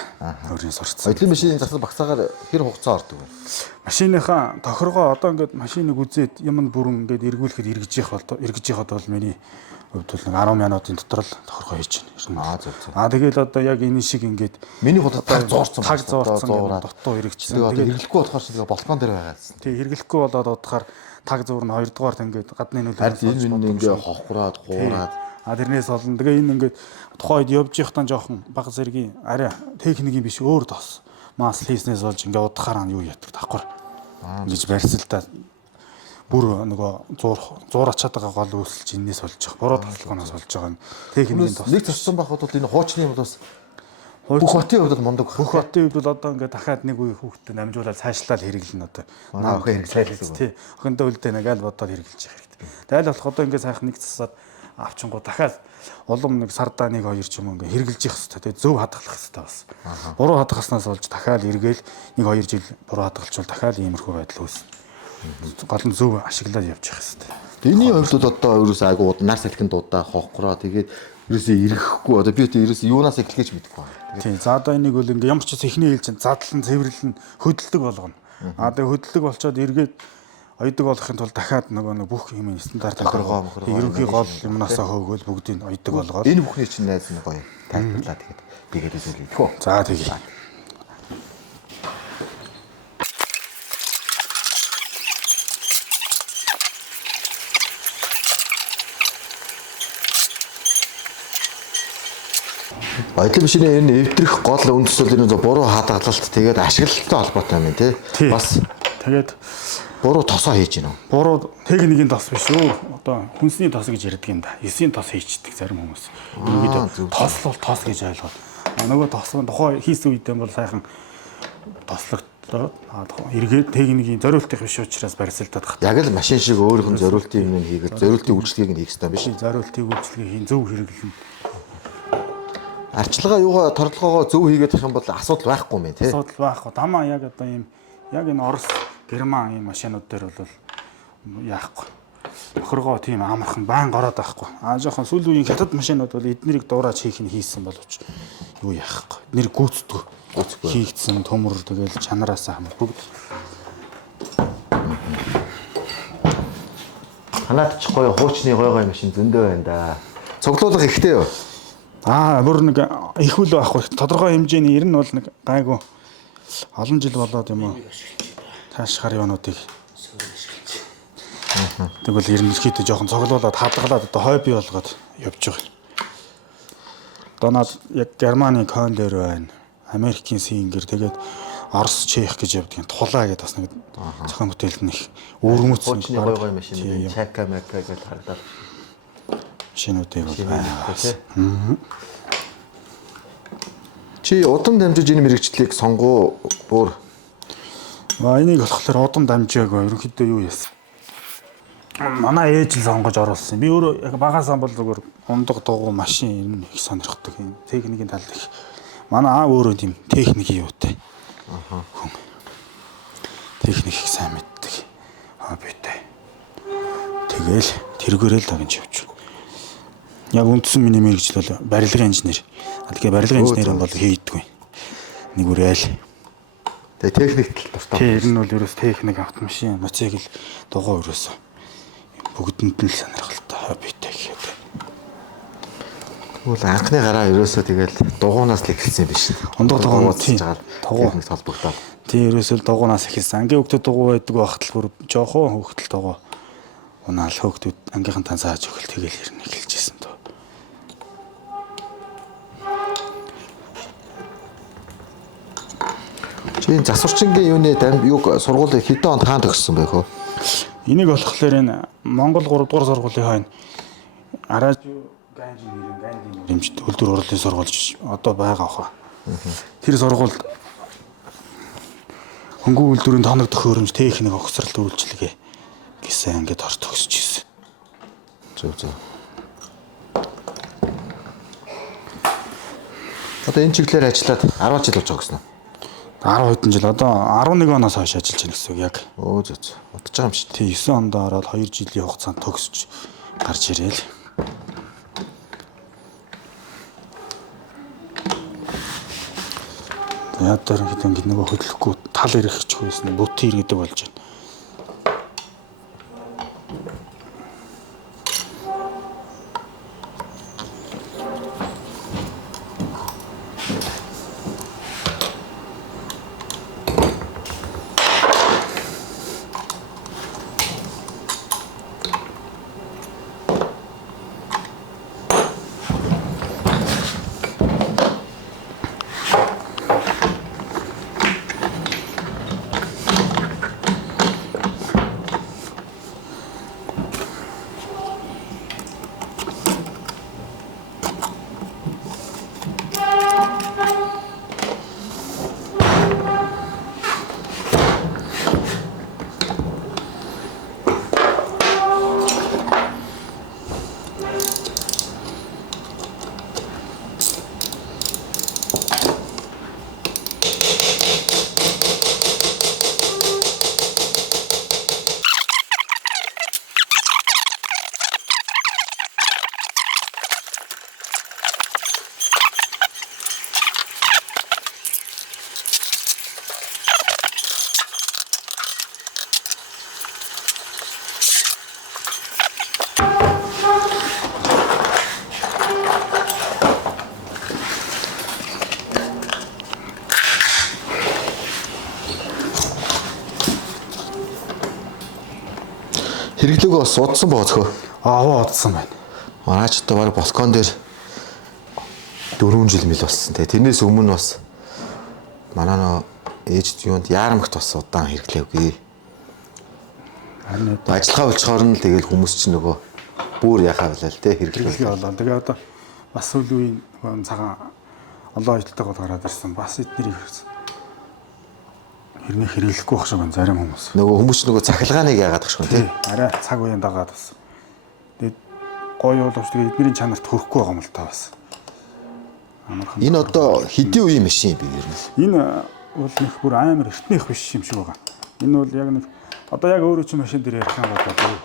Өөрийн сурцсан. Оюутлын машины засал багцаагаар хэр хугацаа ордог вэ? Машиныхаа тохиргоо одоо ингээд машиныг үзээд юм бүрэн ингээд эргүүлэхэд эргэж явахад бол миний хувьд бол 10 минутын дотор л тохиргоо хийж байна. Зөв. Тэгээд одоо яг энэ шиг ингээд миний худалдаа таг зуурцсан дутуу хэрэгжсэн. Тэгээд хэрэглэхгүй болохоор ч тэгээ болтгон дээр байгаа гэсэн. Тий хэрэглэхгүй болоод удахаар таг зуурн 2 дугаарт ингээд гадны нөлөө харин энэ ингээд хохраад хуураад тэрнээс олон тэгээ энэ ингээд тухайд явж явахтаа жоохон бага зэргийн арай техникийн биш өөр тос мас хийснээс болж ингээд удахаар юу ятдаг давхар ингэж барьсалтаа бүр нөгөө зуурч чадгаа гол үүсэлж энэс болж байгаа. Буруу тасалгаанаас болж байгаа техникийн тос. Нэг туссан байхад бол энэ хуучны юм бас бүх хотын хувьд мундаг. Бүх хотын хувьд бол одоо ингээд дахиад нэг үе хүүхдэд намжуулаад цаашлаад хэрэглэнэ одоо. Наа өхөө хэрэглэсэн. Тий. Охиндоо үлдээ нэг аль бодоод хэрэглэж явах хэрэгтэй. Тэгэл болох одоо ингээд сайхан нэг засаад авчингуу дахиад улам нэг сардаа нэг хоёр ч юм ингээ хэрэгжилж явах хэрэгтэй. Тэгээ зөв хадгалах хэрэгтэй бас. Буруу хадгалснаас болж дахиад эргээл нэг хоёр жил буруу хадгалчвал дахиад иймэрхүү байдал үүснэ. Гол нь зөв ашиглаад явж явах хэрэгтэй. Энийн хувьд бол одоо ерөөсөө айгу нар салхин дуудаа хохроо тэгээд ерөөсөө ирэхгүй одоо би ерөөсөө юунаас эхлэхэж мэдэхгүй байна. Тийм. За одоо энийг бол ингээ ямар ч ихний хэлж задлан цэвэрлэн хөдөлдөг болгоно. Тэгээ хөдөлдөг болчоод эргээд ойдог болохын тулд дахиад нөгөө бүх юм стандарт тохиргоо ерөнхий гол юмнасаа хөөгөл бүгдийг ойдог болгоод энэ бүхний чинь найз нэг гоё тайлбарлаа тэгээд бигээд үзүүлээ хөө. За тэгье. Оюутлын машины энэ эвдрэх гол үндэс бол энэ буруу хадгалалт тэгээд ашиглалттай холбоотой юм тий. Бас тэгээд буруу тосоо хийж гинөө. Буруу техникийн тос биш үү? Одоо хүнсний тос гэж ярьдаг юм да. 9-ийн тос хийчдэг зарим хүмүүс. Ингээд тос бол тос гэж ойлгоод. Нөгөө тос нь тухай хийсэн үедээ бол сайхан тослогдоод эргээд техникийн зориултын биш учраас барьсалтаад хат. Яг л машин шиг өөрийнх нь зориултын юм хийгээд зориултын үйлчлэгийг нь хийх хэрэгтэй биш. Зориултын үйлчлэгийг хийн зөв хэрэглэн. Арчилгаа юугаа тордлогоогоо зөв хийгээд авах юм бол асуудал байхгүй мэн тий. Асуудал байхгүй. Тамаа яг одоо ийм яг энэ Орос, Герман ийм машинууд дээр бол яахгүй. Тохиргоо тийм амархан байн гороод байхгүй. Жоохон сүүлийн үеийн хятад машинууд бол эднэрийг дуурайж хийх нь хийсэн боловч юу яахгүй. Эднэр гүйцэтгэв. Хийгдсэн төмөр тэгэл чанараас хамаа бүгд. Ханаад ч гоё хуучны гоё машин зөндөө байна да. Цуглуулга ихтэй юу? Бүр нэг их үл байхгүй. Тодорхой хэмжээний 90 нь бол нэг гайгүй олон жил болоод юм уу. Тааш гар юунуудыг. Тэгвэл ерөнхийдөө жоохон цоглуулад хадгалаад одоо хойби болгоод явж байгаа. Одоо наад яг Германы Кон дээр байна. Америкийн Сингер тэгээд Орос Чех гэж явдаг. Тулаа гэдэг бас нэг зохион бүтээлд нэг өргөмөц гоё машин чака мака гэж харагдаад шинүүдээ бол байна. Чи удам дамжиж энэ мэрэгчлийг сонгоо бүр энийг болохоор удам дамжаагүй ерөнхийдөө юу яасан. Манай ээж л сонгож оруулсан. Би өөрөө яг багасаа бол зүгээр ундаг дугуй машин их сонирхдаг юм. Техникийн талд их. Манай аав өөрөө тийм техникийн юутай. Хүн. Техник их сайн мэддэг. Хоббитэй. Тэгэл тэргээрэл дагнж явж. Яг үндсэн миний мэргэжил бол барилгын инженер. Тэгэхээр барилгын инженер бол хийдэггүй. Нэг үрээл. Тэгээ техник тал дуртай. Тэр нь бол ерөөс техник автомашин, мотоцикл дугуй ерөөс бүгдэнд нь л сонирхолтой хоббитэй гэхэд. Тэгвэл анхны гараа ерөөсөө тэгэл дугуунаас л эхэлсэн юм биш. Ондоо дугуунаас жагаад дугуйг толбогдоод. Тийм ерөөсөө дугуунаас эхэлсэн. Ангийн хөвгтөд дугуй байдаг байхад л бүр жоохон хөвгтөл дугуй. Унаал хөвгтүүд ангийнхан тань зааж өгөл тэгэл ирнэ эхэлж ирсэн дөө. Чи засварчингийн юуны юуг сургуулийг хэдэн онд хаан төгссөн байх вэ? Энийг болохоор энэ Монгол 3 дугаар сургуулийн хойно Арааж ганжийн хэмжээд хөлдөр урлын сургууль одоо байгаа хаа. Тэр сургуульд хөнгөн үйлдвэрийн тоног төхөөрөмж техник огцролт үйлчилгээ гэсэн ангид орж төгсөж ирсэн. Зөв. Одоо энэ чиглэлээр ажиллаад 10 жил болж байгаа гэсэн үү? 10 хэдэн жил одоо 11 оноос хойш ажиллаж байна гэсэн үг яг. Зөв. Удаж байгаа юм шиг. Тий 9 онд ороод 2 жилийн хугацаанд төгсөж гарч ирээл. яад ерөнхийдөө ингэ нөгөө хөдлөхгүй тал ирэх ч байсан бүтэн иргэдэг болж байна. Хэрэглээгөө бас удсан бооцхоо. Аваа удсан байна. Манай ч одоо баг балкон дээр 4 жил мэл болсон те. Тэрнээс өмнө бас манай нөө ээж юунд яарамгт бас удаан хэрэглээвгүй. Харин ажиллагаа болчоор нь тэгэл хүмүүс чинь нөгөө бүр яхаа байлаа л те хэрэглээ болоо. Тэгээ одоо бас сүүлийн үеийн цагаан олон ажилтдаг бол гараад ирсэн. Бас эднэрийг хэрнээ хэрэглэхгүй байх шиг байна зарим хүмүүс. Нөгөө хүмүүс нөгөө цахилгааныг яагаад гэх шиг тий. Арай цаг үеийн дагаад бас. Тэгээд гоё боловч тэгээд эднэрийн чанарт хүрэхгүй байгаа юм л та бас. Энэ одоо хэдийн үеийн машин би ер нь. Энэ бол нэг бүр амар эртнийх биш юм шиг байгаа. Энэ бол яг нэг одоо яг өөрөө чинь машин дээр ярих юм бол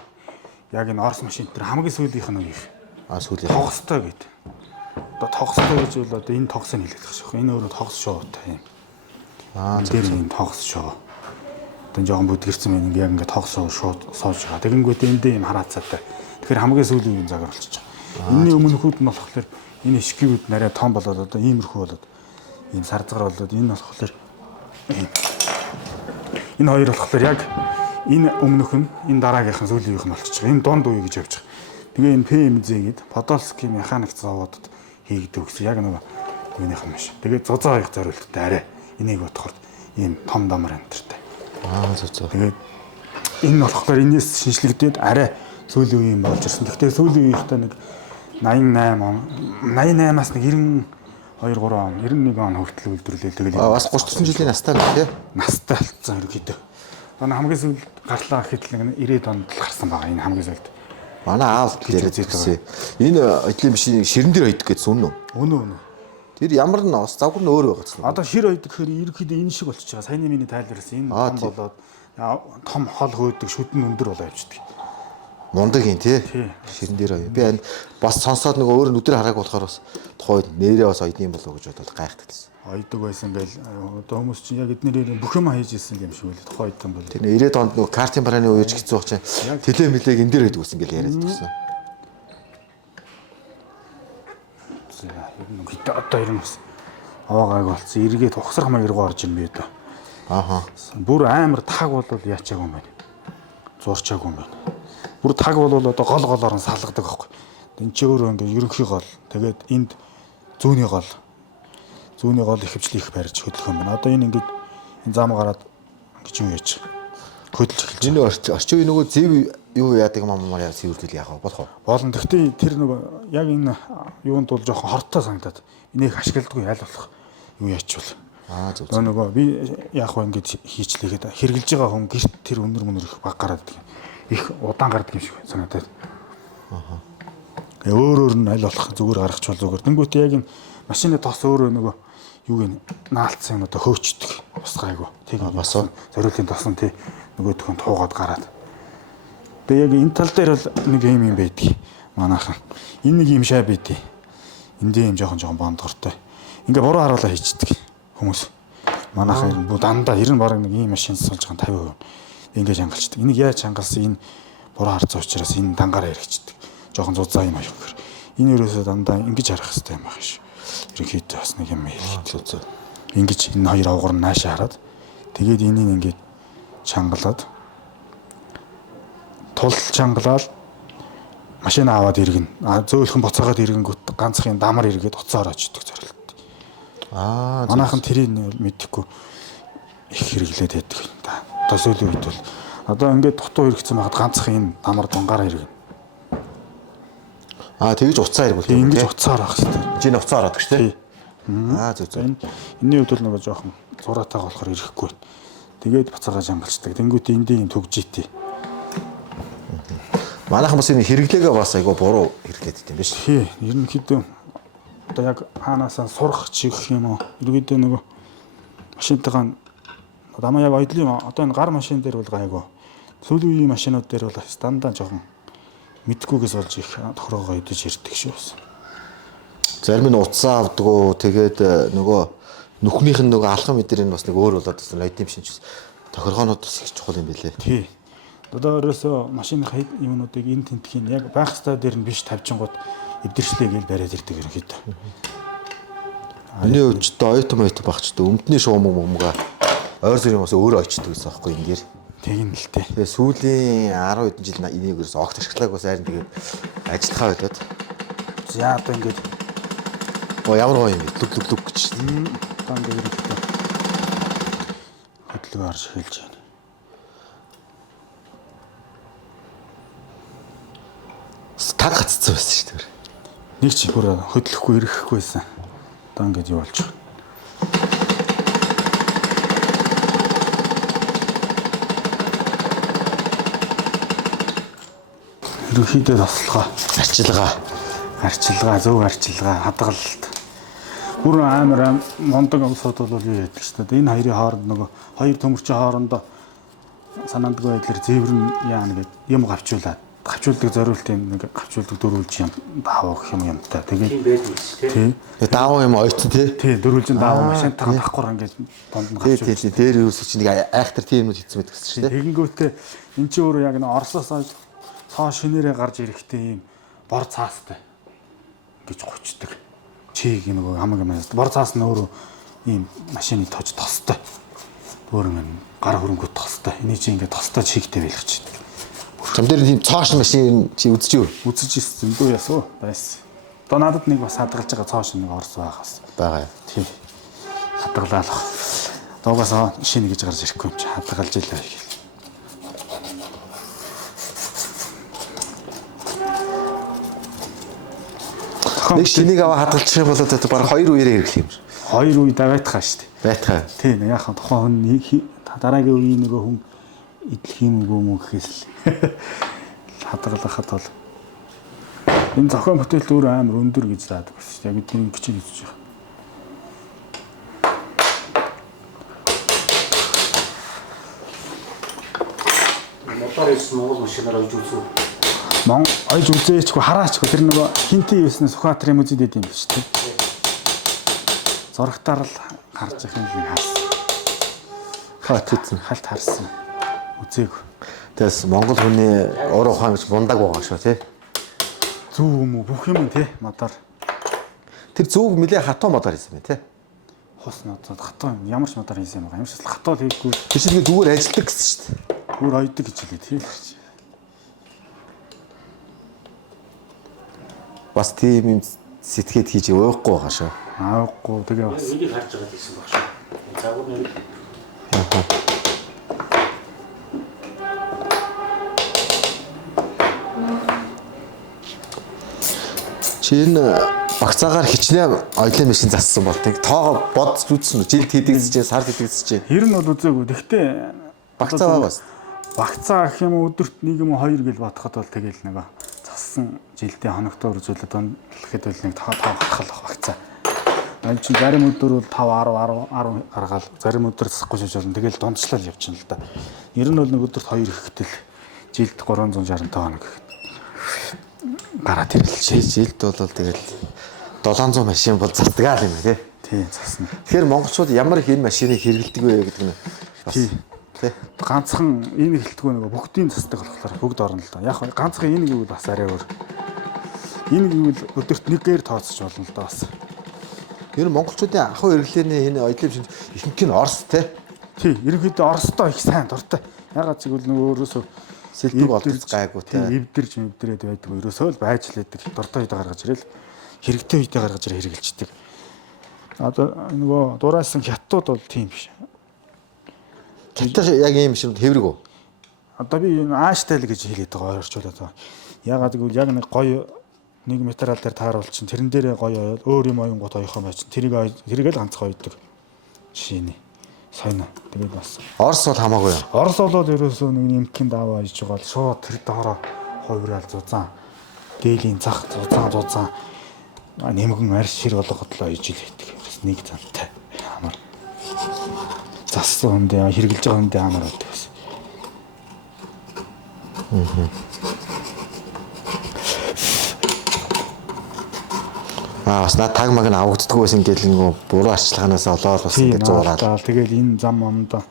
яг энэ Орос машин дээр хамгийн сүүлийнх нь үеих. Сүүлийн тогстой гэдэг. Одоо тогстой гэж бол одоо энэ тогсыг хэлэх шиг. Энэ өөрөө тогс шуутай юм. Тэр энэ тогс шоо. Одоо жоохон бүдгэрсэн юм яг ингээд тогс шууд сууж байгаа. Тэгэнгүүт эндээ юм хараацаатай. Тэгэхээр хамгийн сүүлийн үеийн загвар болчихж байгаа. Энэний өмнөхүүд нь болохоор энэ ишгүүд нарай том болоод одоо иймэрхүү болоод ийм сарзгар болоод энэ болохоор энэ хоёр болохоор яг энэ өмнөх нь энэ дараагийнх нь сүүлийнх нь болчихж байгаа. Энэ донд үе гэж явж байгаа. Тэгээ энэ ПМЗ гээд Подольский механик заводод хийгдэг гэсэн яг нэг юуных юм шиг. Тэгээ зузаан хоёрт зориулттай арай энийг бодоход ийм том дамар амтартай. Зөв. Тэгээд энэ болохоор энэс шинжлэгдээд арай сүүлийн үеийн болж ирсэн. Гэхдээ сүүлийн үеийнхтэй нэг 88-аас нэг 92 3 он 91 он хүртэл үйлдвэрлээл тэгэл. Бас 30 жилийн настай байна тий. Настай болсон ерөөдөө. Одоо хамгийн сүүлд гарлаа гэхэд нэг 90 онд л гарсан байгаа энэ хамгийн сүүлд. Манай аав хэлээд байсан. Энэ эдлийн машин ширэн дээр ойдог гэсэн үнэн үү? Үнэн. Тэр ямар нь бас завхар нь өөр байгаа гэсэн. Одоо шир ойдог гэхээр ерөөхдөө энэ шиг болчихж байгаа. Саяны миний тайлбарласан энэ том болоод том хол хөөдөг шүдэн өндөр болоо явчихдаг. Мундаг юм тий. Ширэн дээр ой. Би бас сонсоод нөгөө өөр нүдээр хараагүй болохоор бас тухайд нэрээ бас ойдны юм болоо гэж бодоод гайхдаг гэсэн. Ойдог байсан гээл одоо хүмүүс чинь яг эднэрээр бүх юм хийж ирсэн юм шиг үлээ тухайд юм бол. Тэр 90-ад онд нөгөө картын барааны үеж хэцүү байх чинь теле мэлэг энэ дээр байдаг гэсэн гээл яриад байсан. Ер нь одоо ер нь бас аваагааг болсон. Эргээд ухсрах маягруу орж ийн би одоо. Ааха. Бүр амар таг бол яачаагүй юм байна. Зурчаагүй юм байна. Бүр таг бол одоо голоор нь салгадаг байхгүй. Энд чи өөрөө ингээд ерөнхий гол. Тэгээд энд зүүнний гол ихэвчлэн их барьж хөдлөх юм байна. Одоо энэ ингээд энэ зам гараад ингэж юу яаж хөдлөж эхэлж. Энэ орчин үеийн нөгөө зэв юу яадаг юм амар яа цэвэрлэл яах вэ? Болох уу? Болно. Гэхдээ тэр нөгөө яг энэ юунд бол жоохон хортой санагдаад энийг ашигладаггүй аль болох юу яачвал. Зөв. Нөгөө би яах вэ ингэж хийчлээгээд хэрглэж байгаа хүн гэрт тэр өнөр мөнөр их баг гараад байдаг. Их удаан гардаг юм шиг санагдаад. Өөр нь аль болох зүгээр гаргачихвал зүгээр. Тэнгүүт яг энэ машины тос өөрөө нөгөө юу гэн наалтсан юм одоо хөөчдөг. Бас гайгүй. Тэг бас зориулын тосон тий нөгөө төхөн туугаад гараад. Тэгээ яг энэ тал дээр бол нэг юм байдаг. Манайхан. Энэ нэг юм шай байдیں۔ Эндээ юм жоохон бондгортой. Ингээ буруу харуулаа хийчихдэг хүмүүс. Манайхан бүү дандаа 90 бараг нэг ийм машин суулж байгаа 50% ингэж хангалцдаг. Энийг яаж хангалсан энэ буруу харц учраас энэ дангаараа хэрэгждэг. Жохон зузаан юм аяг гэр. Энэ ерөөсөө дандаа ингэж харах хэрэгтэй юм байна шүү. Ерөнхийдөө бас нэг юм хэлээ. Ингэж энэ хоёр авгар нь наашаа хараад тэгээд энийг ингэж чангалаад тул чангалаад машин аваад иргэн. Зөөлхөн боцоогоод ирэнгүүт ганцхан дамар эргээд уцаар очдөг зорилт. Манайхан тэрийг мэдэхгүй их хэрэглээд байдаг юм да. Одоо сүүлийн үед бол одоо ингээд дутуу хэрэгцсэн байхад ганцхан энэ дамар дунгаараа иргэн. Тэгэж уцаа иргүүл. Ингэж уцаар авах хэрэгтэй. Жин уцаа ороод гэж тий. Зөв. Энэний хувьд бол нөгөө жоохон зураатайгаа болохоор ирэхгүй. Тэгээд буцаагаа жамгалцдаг. Тэнгүүт эндийн төгжийтэй. Манайхан бас энэ хэрэглээгээ бас айгу буруу хэрэглээд идэв юм биш. Тий. Ерөнхийдөө одоо яг хаанаасаа сурах чих юм уу? Ерөнхийдөө нөгөө машинтайгаа дамаа яг ойдлын одоо энэ гар машин дээр бол гайгүй. Сүүлийн үеийн машинууд дээр бол дандаа жоохон мэдгүйгээс болж их тохиргоо идэж ирдэг шүү бас. Зарим нь уцаа авдггүй тэгээд нөгөө нүхнийх нь нөгөө алхам мэдэр нь бас нэг өөр болоод байна. Лойд юм шинж тохиргоонууд бас их чухал юм билээ. Тий. Одоо ерөөсөө машиных юмнуудыг энэ тентхийн яг байх стад дээр нь биш тавьчингууд эвдэрчлээ гэж бариад ирдэг ерөнхийдөө. Миний хувьд ойтом багчдаг. Өмдний шуум өмга ойр зүрийн бас өөрөө очдөг гэсэн аахгүй энэ дэр. Тэгин л тээ. Тэгээ сүүлийн 10 хэдэн жил энийг ерөөс огт ашиглаагүй сайрн тэгээд ажиллахаа байлаад. За одоо ингээд ямар гоё юм бэ? Лүг гэж. Одоо ингээд ерөнхийдөө хөдөлгөөн харж эхэлж байна. Таг гаццсан байсан шүү дээ. Нэг ч бүр хөдлөхгүй ирэхгүй байсан. Одоо ингээд юу болж байна? Ерөнхийдөө тослогоо. Арчилгаа, зөв арчилгаа, хадгалалт. Бүр амар мондог улсууд бол юу яадаг ч гэдэг. Энэ хоёрын хооронд нөгөө хоёр төмөрчийн хоорондоо санаандгүй байдлаар зэврэн яана гэдэг юм гавчуулдаг зориултын нэг гавчуулдаг дөрвөлж юм даавах юмтай. Тэгээд тий. Даав юм ойц тий. Тий, дөрвөлж даав машинтайгаа давхар ингээд бонд нь гавчуулдаг. Тий, дээр юусч нэг айхтар тийм юм хийцэн байдаг шүү дээ. Тэгэнгүүтээ эн чинь өөрөө яг н Оросоос цаа шинээрээ гарч ирэхтэй юм бор цаастай гэж гуйчдаг. Чийг нөгөө хамаг юм. Бор цаас нь өөрөө ийм машины тож тостой. Өөрөөр гар хөрөнгөт тостой. Эний чинь ингээд тостой чигтэй байлгачихдаг. Чам дээр тийм цааш машин чи үзэж юу? Үзэж ирсэн дөө ясуу байсан. Одоо надад нэг бас хадгалж байгаа цааш нэг Орос байхаас байгаа. Тийм. Хадгалаалах. Доогоос шинэ гэж гарч ирэхгүй юм чи хадгалж илаа гэх. Нэг шинийг аваа хадгалчих юм бол одоо баг 2 үеэрээ хэрэглэх юм шиг. 2 үе давайтхаа шүү дээ. Байтхаа. Тийм яахан тухайн хүн дараагийн үеийн нөгөө хүн идэх юм уу гэхээс хадгалахад бол энэ зохион бүтээлт өөр амар өндөр гэж заадаг байсан шүү дээ. Яг тийм бичиж үзэж байгаа. Мотор хийсэн Монгол машинаар ойж үзүү. Ойж үзээчгүй хараачгүй тэр нөгөө хинтээ юуснаа Сүхбаатарын музейд идэв юм биш үү? Зурагтаар л харж их юм харсан. Халт харсан. Үзээг. Тэгээс Монгол хүний уур ухаан гэж бундаг байгаа шүү тий. Зүг юм уу бүх юм тий мотор. Тэр зүг нэлээ хатуу мотор хийсэн байх тий. Хос мотор хатуу юм ямар ч мотор хийсэн юм байгаа. Ямар ч хатуу хийхгүй. Тэр чинь зүгээр ажилдаг гэсэн шүү дээ. Зүгээр ойдог гэж хэлээ тий. Бас тийм юм сэтгээд хийж уухгүй байгаа шүү. Уухгүй тэгээ бас Энийг харж байгаа гэсэн баг шүү. Загвар нэр. Чи энэ багцаагаар хичнээн ойлын машин зассан бол тэг тоогоо бодож үзсэн үү? Жилд хийдэгсэж, сард хийдэгсэж. Ер нь бол үзээгүй. Гэхдээ багцаа байгаас. Багцаа гэх юм өдөрт 1 юм 2 гэл батхад бол тэгэл нөгөө зассан жилдээ хоногтоор үзүүлээд онлоход бол нэг тоо хатгах багцаа. Энэ чинь зарим өдөр бол 5 10 гаргаал зарим өдөр засахгүй шиж болно. Тэгэл дундчлал явчихна л да. Ер нь бол нэг өдөрт 2 ихтэл жилд 365 хоног гараад ирлээ. Жилд бол тэгэл 700 машин бол засдаг юм тий. Тийм засна. Тэгэхээр монголчууд ямар их энэ машиныг хэрэглэдэг вэ гэдэг нь бас тий. Ганцхан энэ эхэлтгүй нөгөө бүгдийн засдаг болохоор бүгд орно л да. Яг ганцхан энэ гэвэл бас арай өөр. Энэ гэвэл өдөрт нэгээр тооцож болно л да бас. Ер нь монголчуудын ахуй хэрэглээний энэ оюутлын шинж ихэнх нь Орос тий. Тий, ерөнхийдөө Оростой их сайн дуртай. Ягаад гэвэл нөгөө өөрөөсөө сэлбэг олдож гайгүй тий. Эвдэрж мэдрээд байдаг. Ерөөсөө л байж лээдэг. Дуртай үедээ гаргаж ирэл хэрэгтэй үедээ гаргаж ирээ хэрэгжилдэг. Одоо нөгөө дураасан хятадууд бол тийм биш. Хятад яг ийм шиг хэврэг үү? Одоо би ааштай л гэж хэлээд байгаа ойрчуулаад байгаа. Ягаад гэвэл яг нэг гоё нэг материал дээр тааруулчин тэрэн дээрээ гоё өөр юм оюунгууд оёхон байж тэрийг л ганцхан ойдог. Жишээний сайн. Тэгээд бас Орос бол хамаагүй юу? Орос бол ерөөсөө нэг нэмтгийн даваа хийж байгаа л шууд тэр доороо хувирал зузаан дээлийн зах зузаан нэмгэн арьс шир болгоход л ойж л байдаг. Нэг зантай амар зассан хүндээ хэрглэж байгаа хүндээ амар байдаг гэсэн. Бас над таг маг нь авагддаггүй байсан гэдэг нэг буруу арчилгаанаас олоод бас ингэ зуураад. Тэгэл энэ зам амда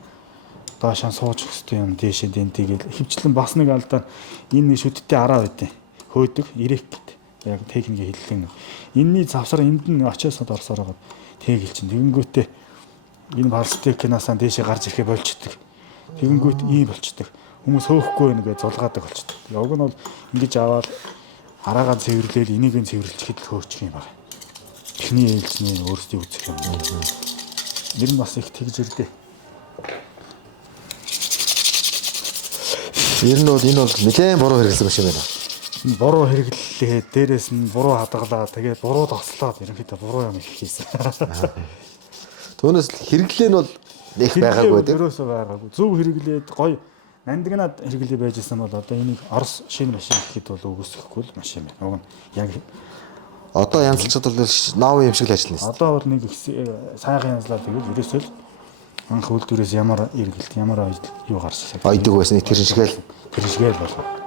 доошоо сууж хөстэй юм дээшээ дэнтэйгээл хөвчлэн бас нэг алдаа энэ шүдтэй араа байдیں۔ Хөөдөг ирэх гэт. Яг техникийн хэллэн. Энийний завсар энд нь очиосод орсоор байгаа. Тэгэлж чинь тэгэнгүүтээ энэ барстекнасаа дээшээ гарч ирэхэ болчдөг. Тэгэнгүүт ийм болчдөг. Хүмүүс хөөхгүй байна гэж зулгаадаг болчдөг. Яг нь бол ингэж аваад араагаа цэвэрлээл энийг нь цэвэрлэхэд л хөөчих юм байна. Эхний ээлжний өөрсдийн үзэх юм. Нэр нь бас их тэгж ирдэ. Ер нь бол энэ бол нэлээд буруу хэрэглэсэн юм шиг байна. Буруу хэрэглэлээ дээрээс нь буруу хадгалаа тэгээд буруу тослоод ерөнхийдөө буруу юм их хийсэн. Түүнээс хэрэглээ нь бол их байгаагүй дээ. Ерөөсөө байгаагүй. Зөв хэрэглээд гоё нандинаад хэрэглээ байжсэн бол одоо энийг Орос шинэ машин гэхэд бол үгүйсэхгүй л машин байна. Уг нь яг одоо янзлчод бол нав юм шиг л ажиллана. Одоо бол нэг сайхан янзлаа тэгэл ерөөсөө л анх үйлдвэрээс ямар эргэлт ямар юу гарч ирсэн. Ойдог байсан нэг тэр шигээл болов.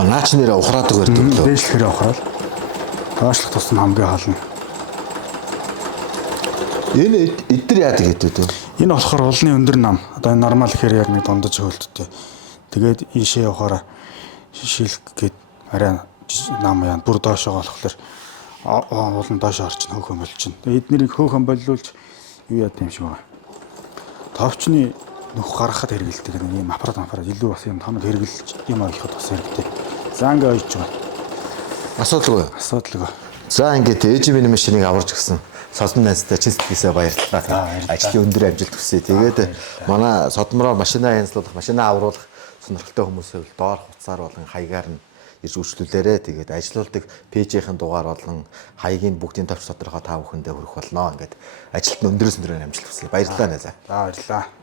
Наач нэрээ ухраадаг байдаг лөө. Дээшлэхээр ухраал. Доошлох тусам хамгийн хална. Энэ эдгээр яадаг гэдэг вэ? Энэ болохоор улны өндөр нам. Одоо энэ нормал гэхээр яг нэг дундаж хөлттэй. Тэгээд ийшээ явахаараа шишилх гээд арай нам яа бүр доошоо болохоор уулын доошоо орчин хөөхөн болчихно. Тэгээд эднэрийг хөөхөн болиулж юу яд юм шиг байна. Товчны нөх гаргахад хэрэгэлдэг нэг юм аппарат илүү бас юм тоног хэрэгэлж юм авахд бас хэрэгтэй. За ингээ ойж байгаа. Асуудалгүй. За ингээд ээжийн машиныг аварч гисэн. Содон найзтай чин сэтгэлээсээ баярлалаа. Ажлын өндөр амжилт хүсье. Тэгээд манай содмороо машинаа янзлуулах, машинаа авруулах сонирхолтой хүмүүсээ бол доор хуцаар болон хаягаар нь ирж үйлчлүүлээрэ. Тэгээд ажилуулдаг пэйжийн дугаар болон хаягийн бүгдийн товч тодорхой та бүхэндээ хүрэх болно. Ингээд ажилт нь өндрөөс өндрөөр амжилт хүсье. Баярлалаа найзаа. За баярлалаа.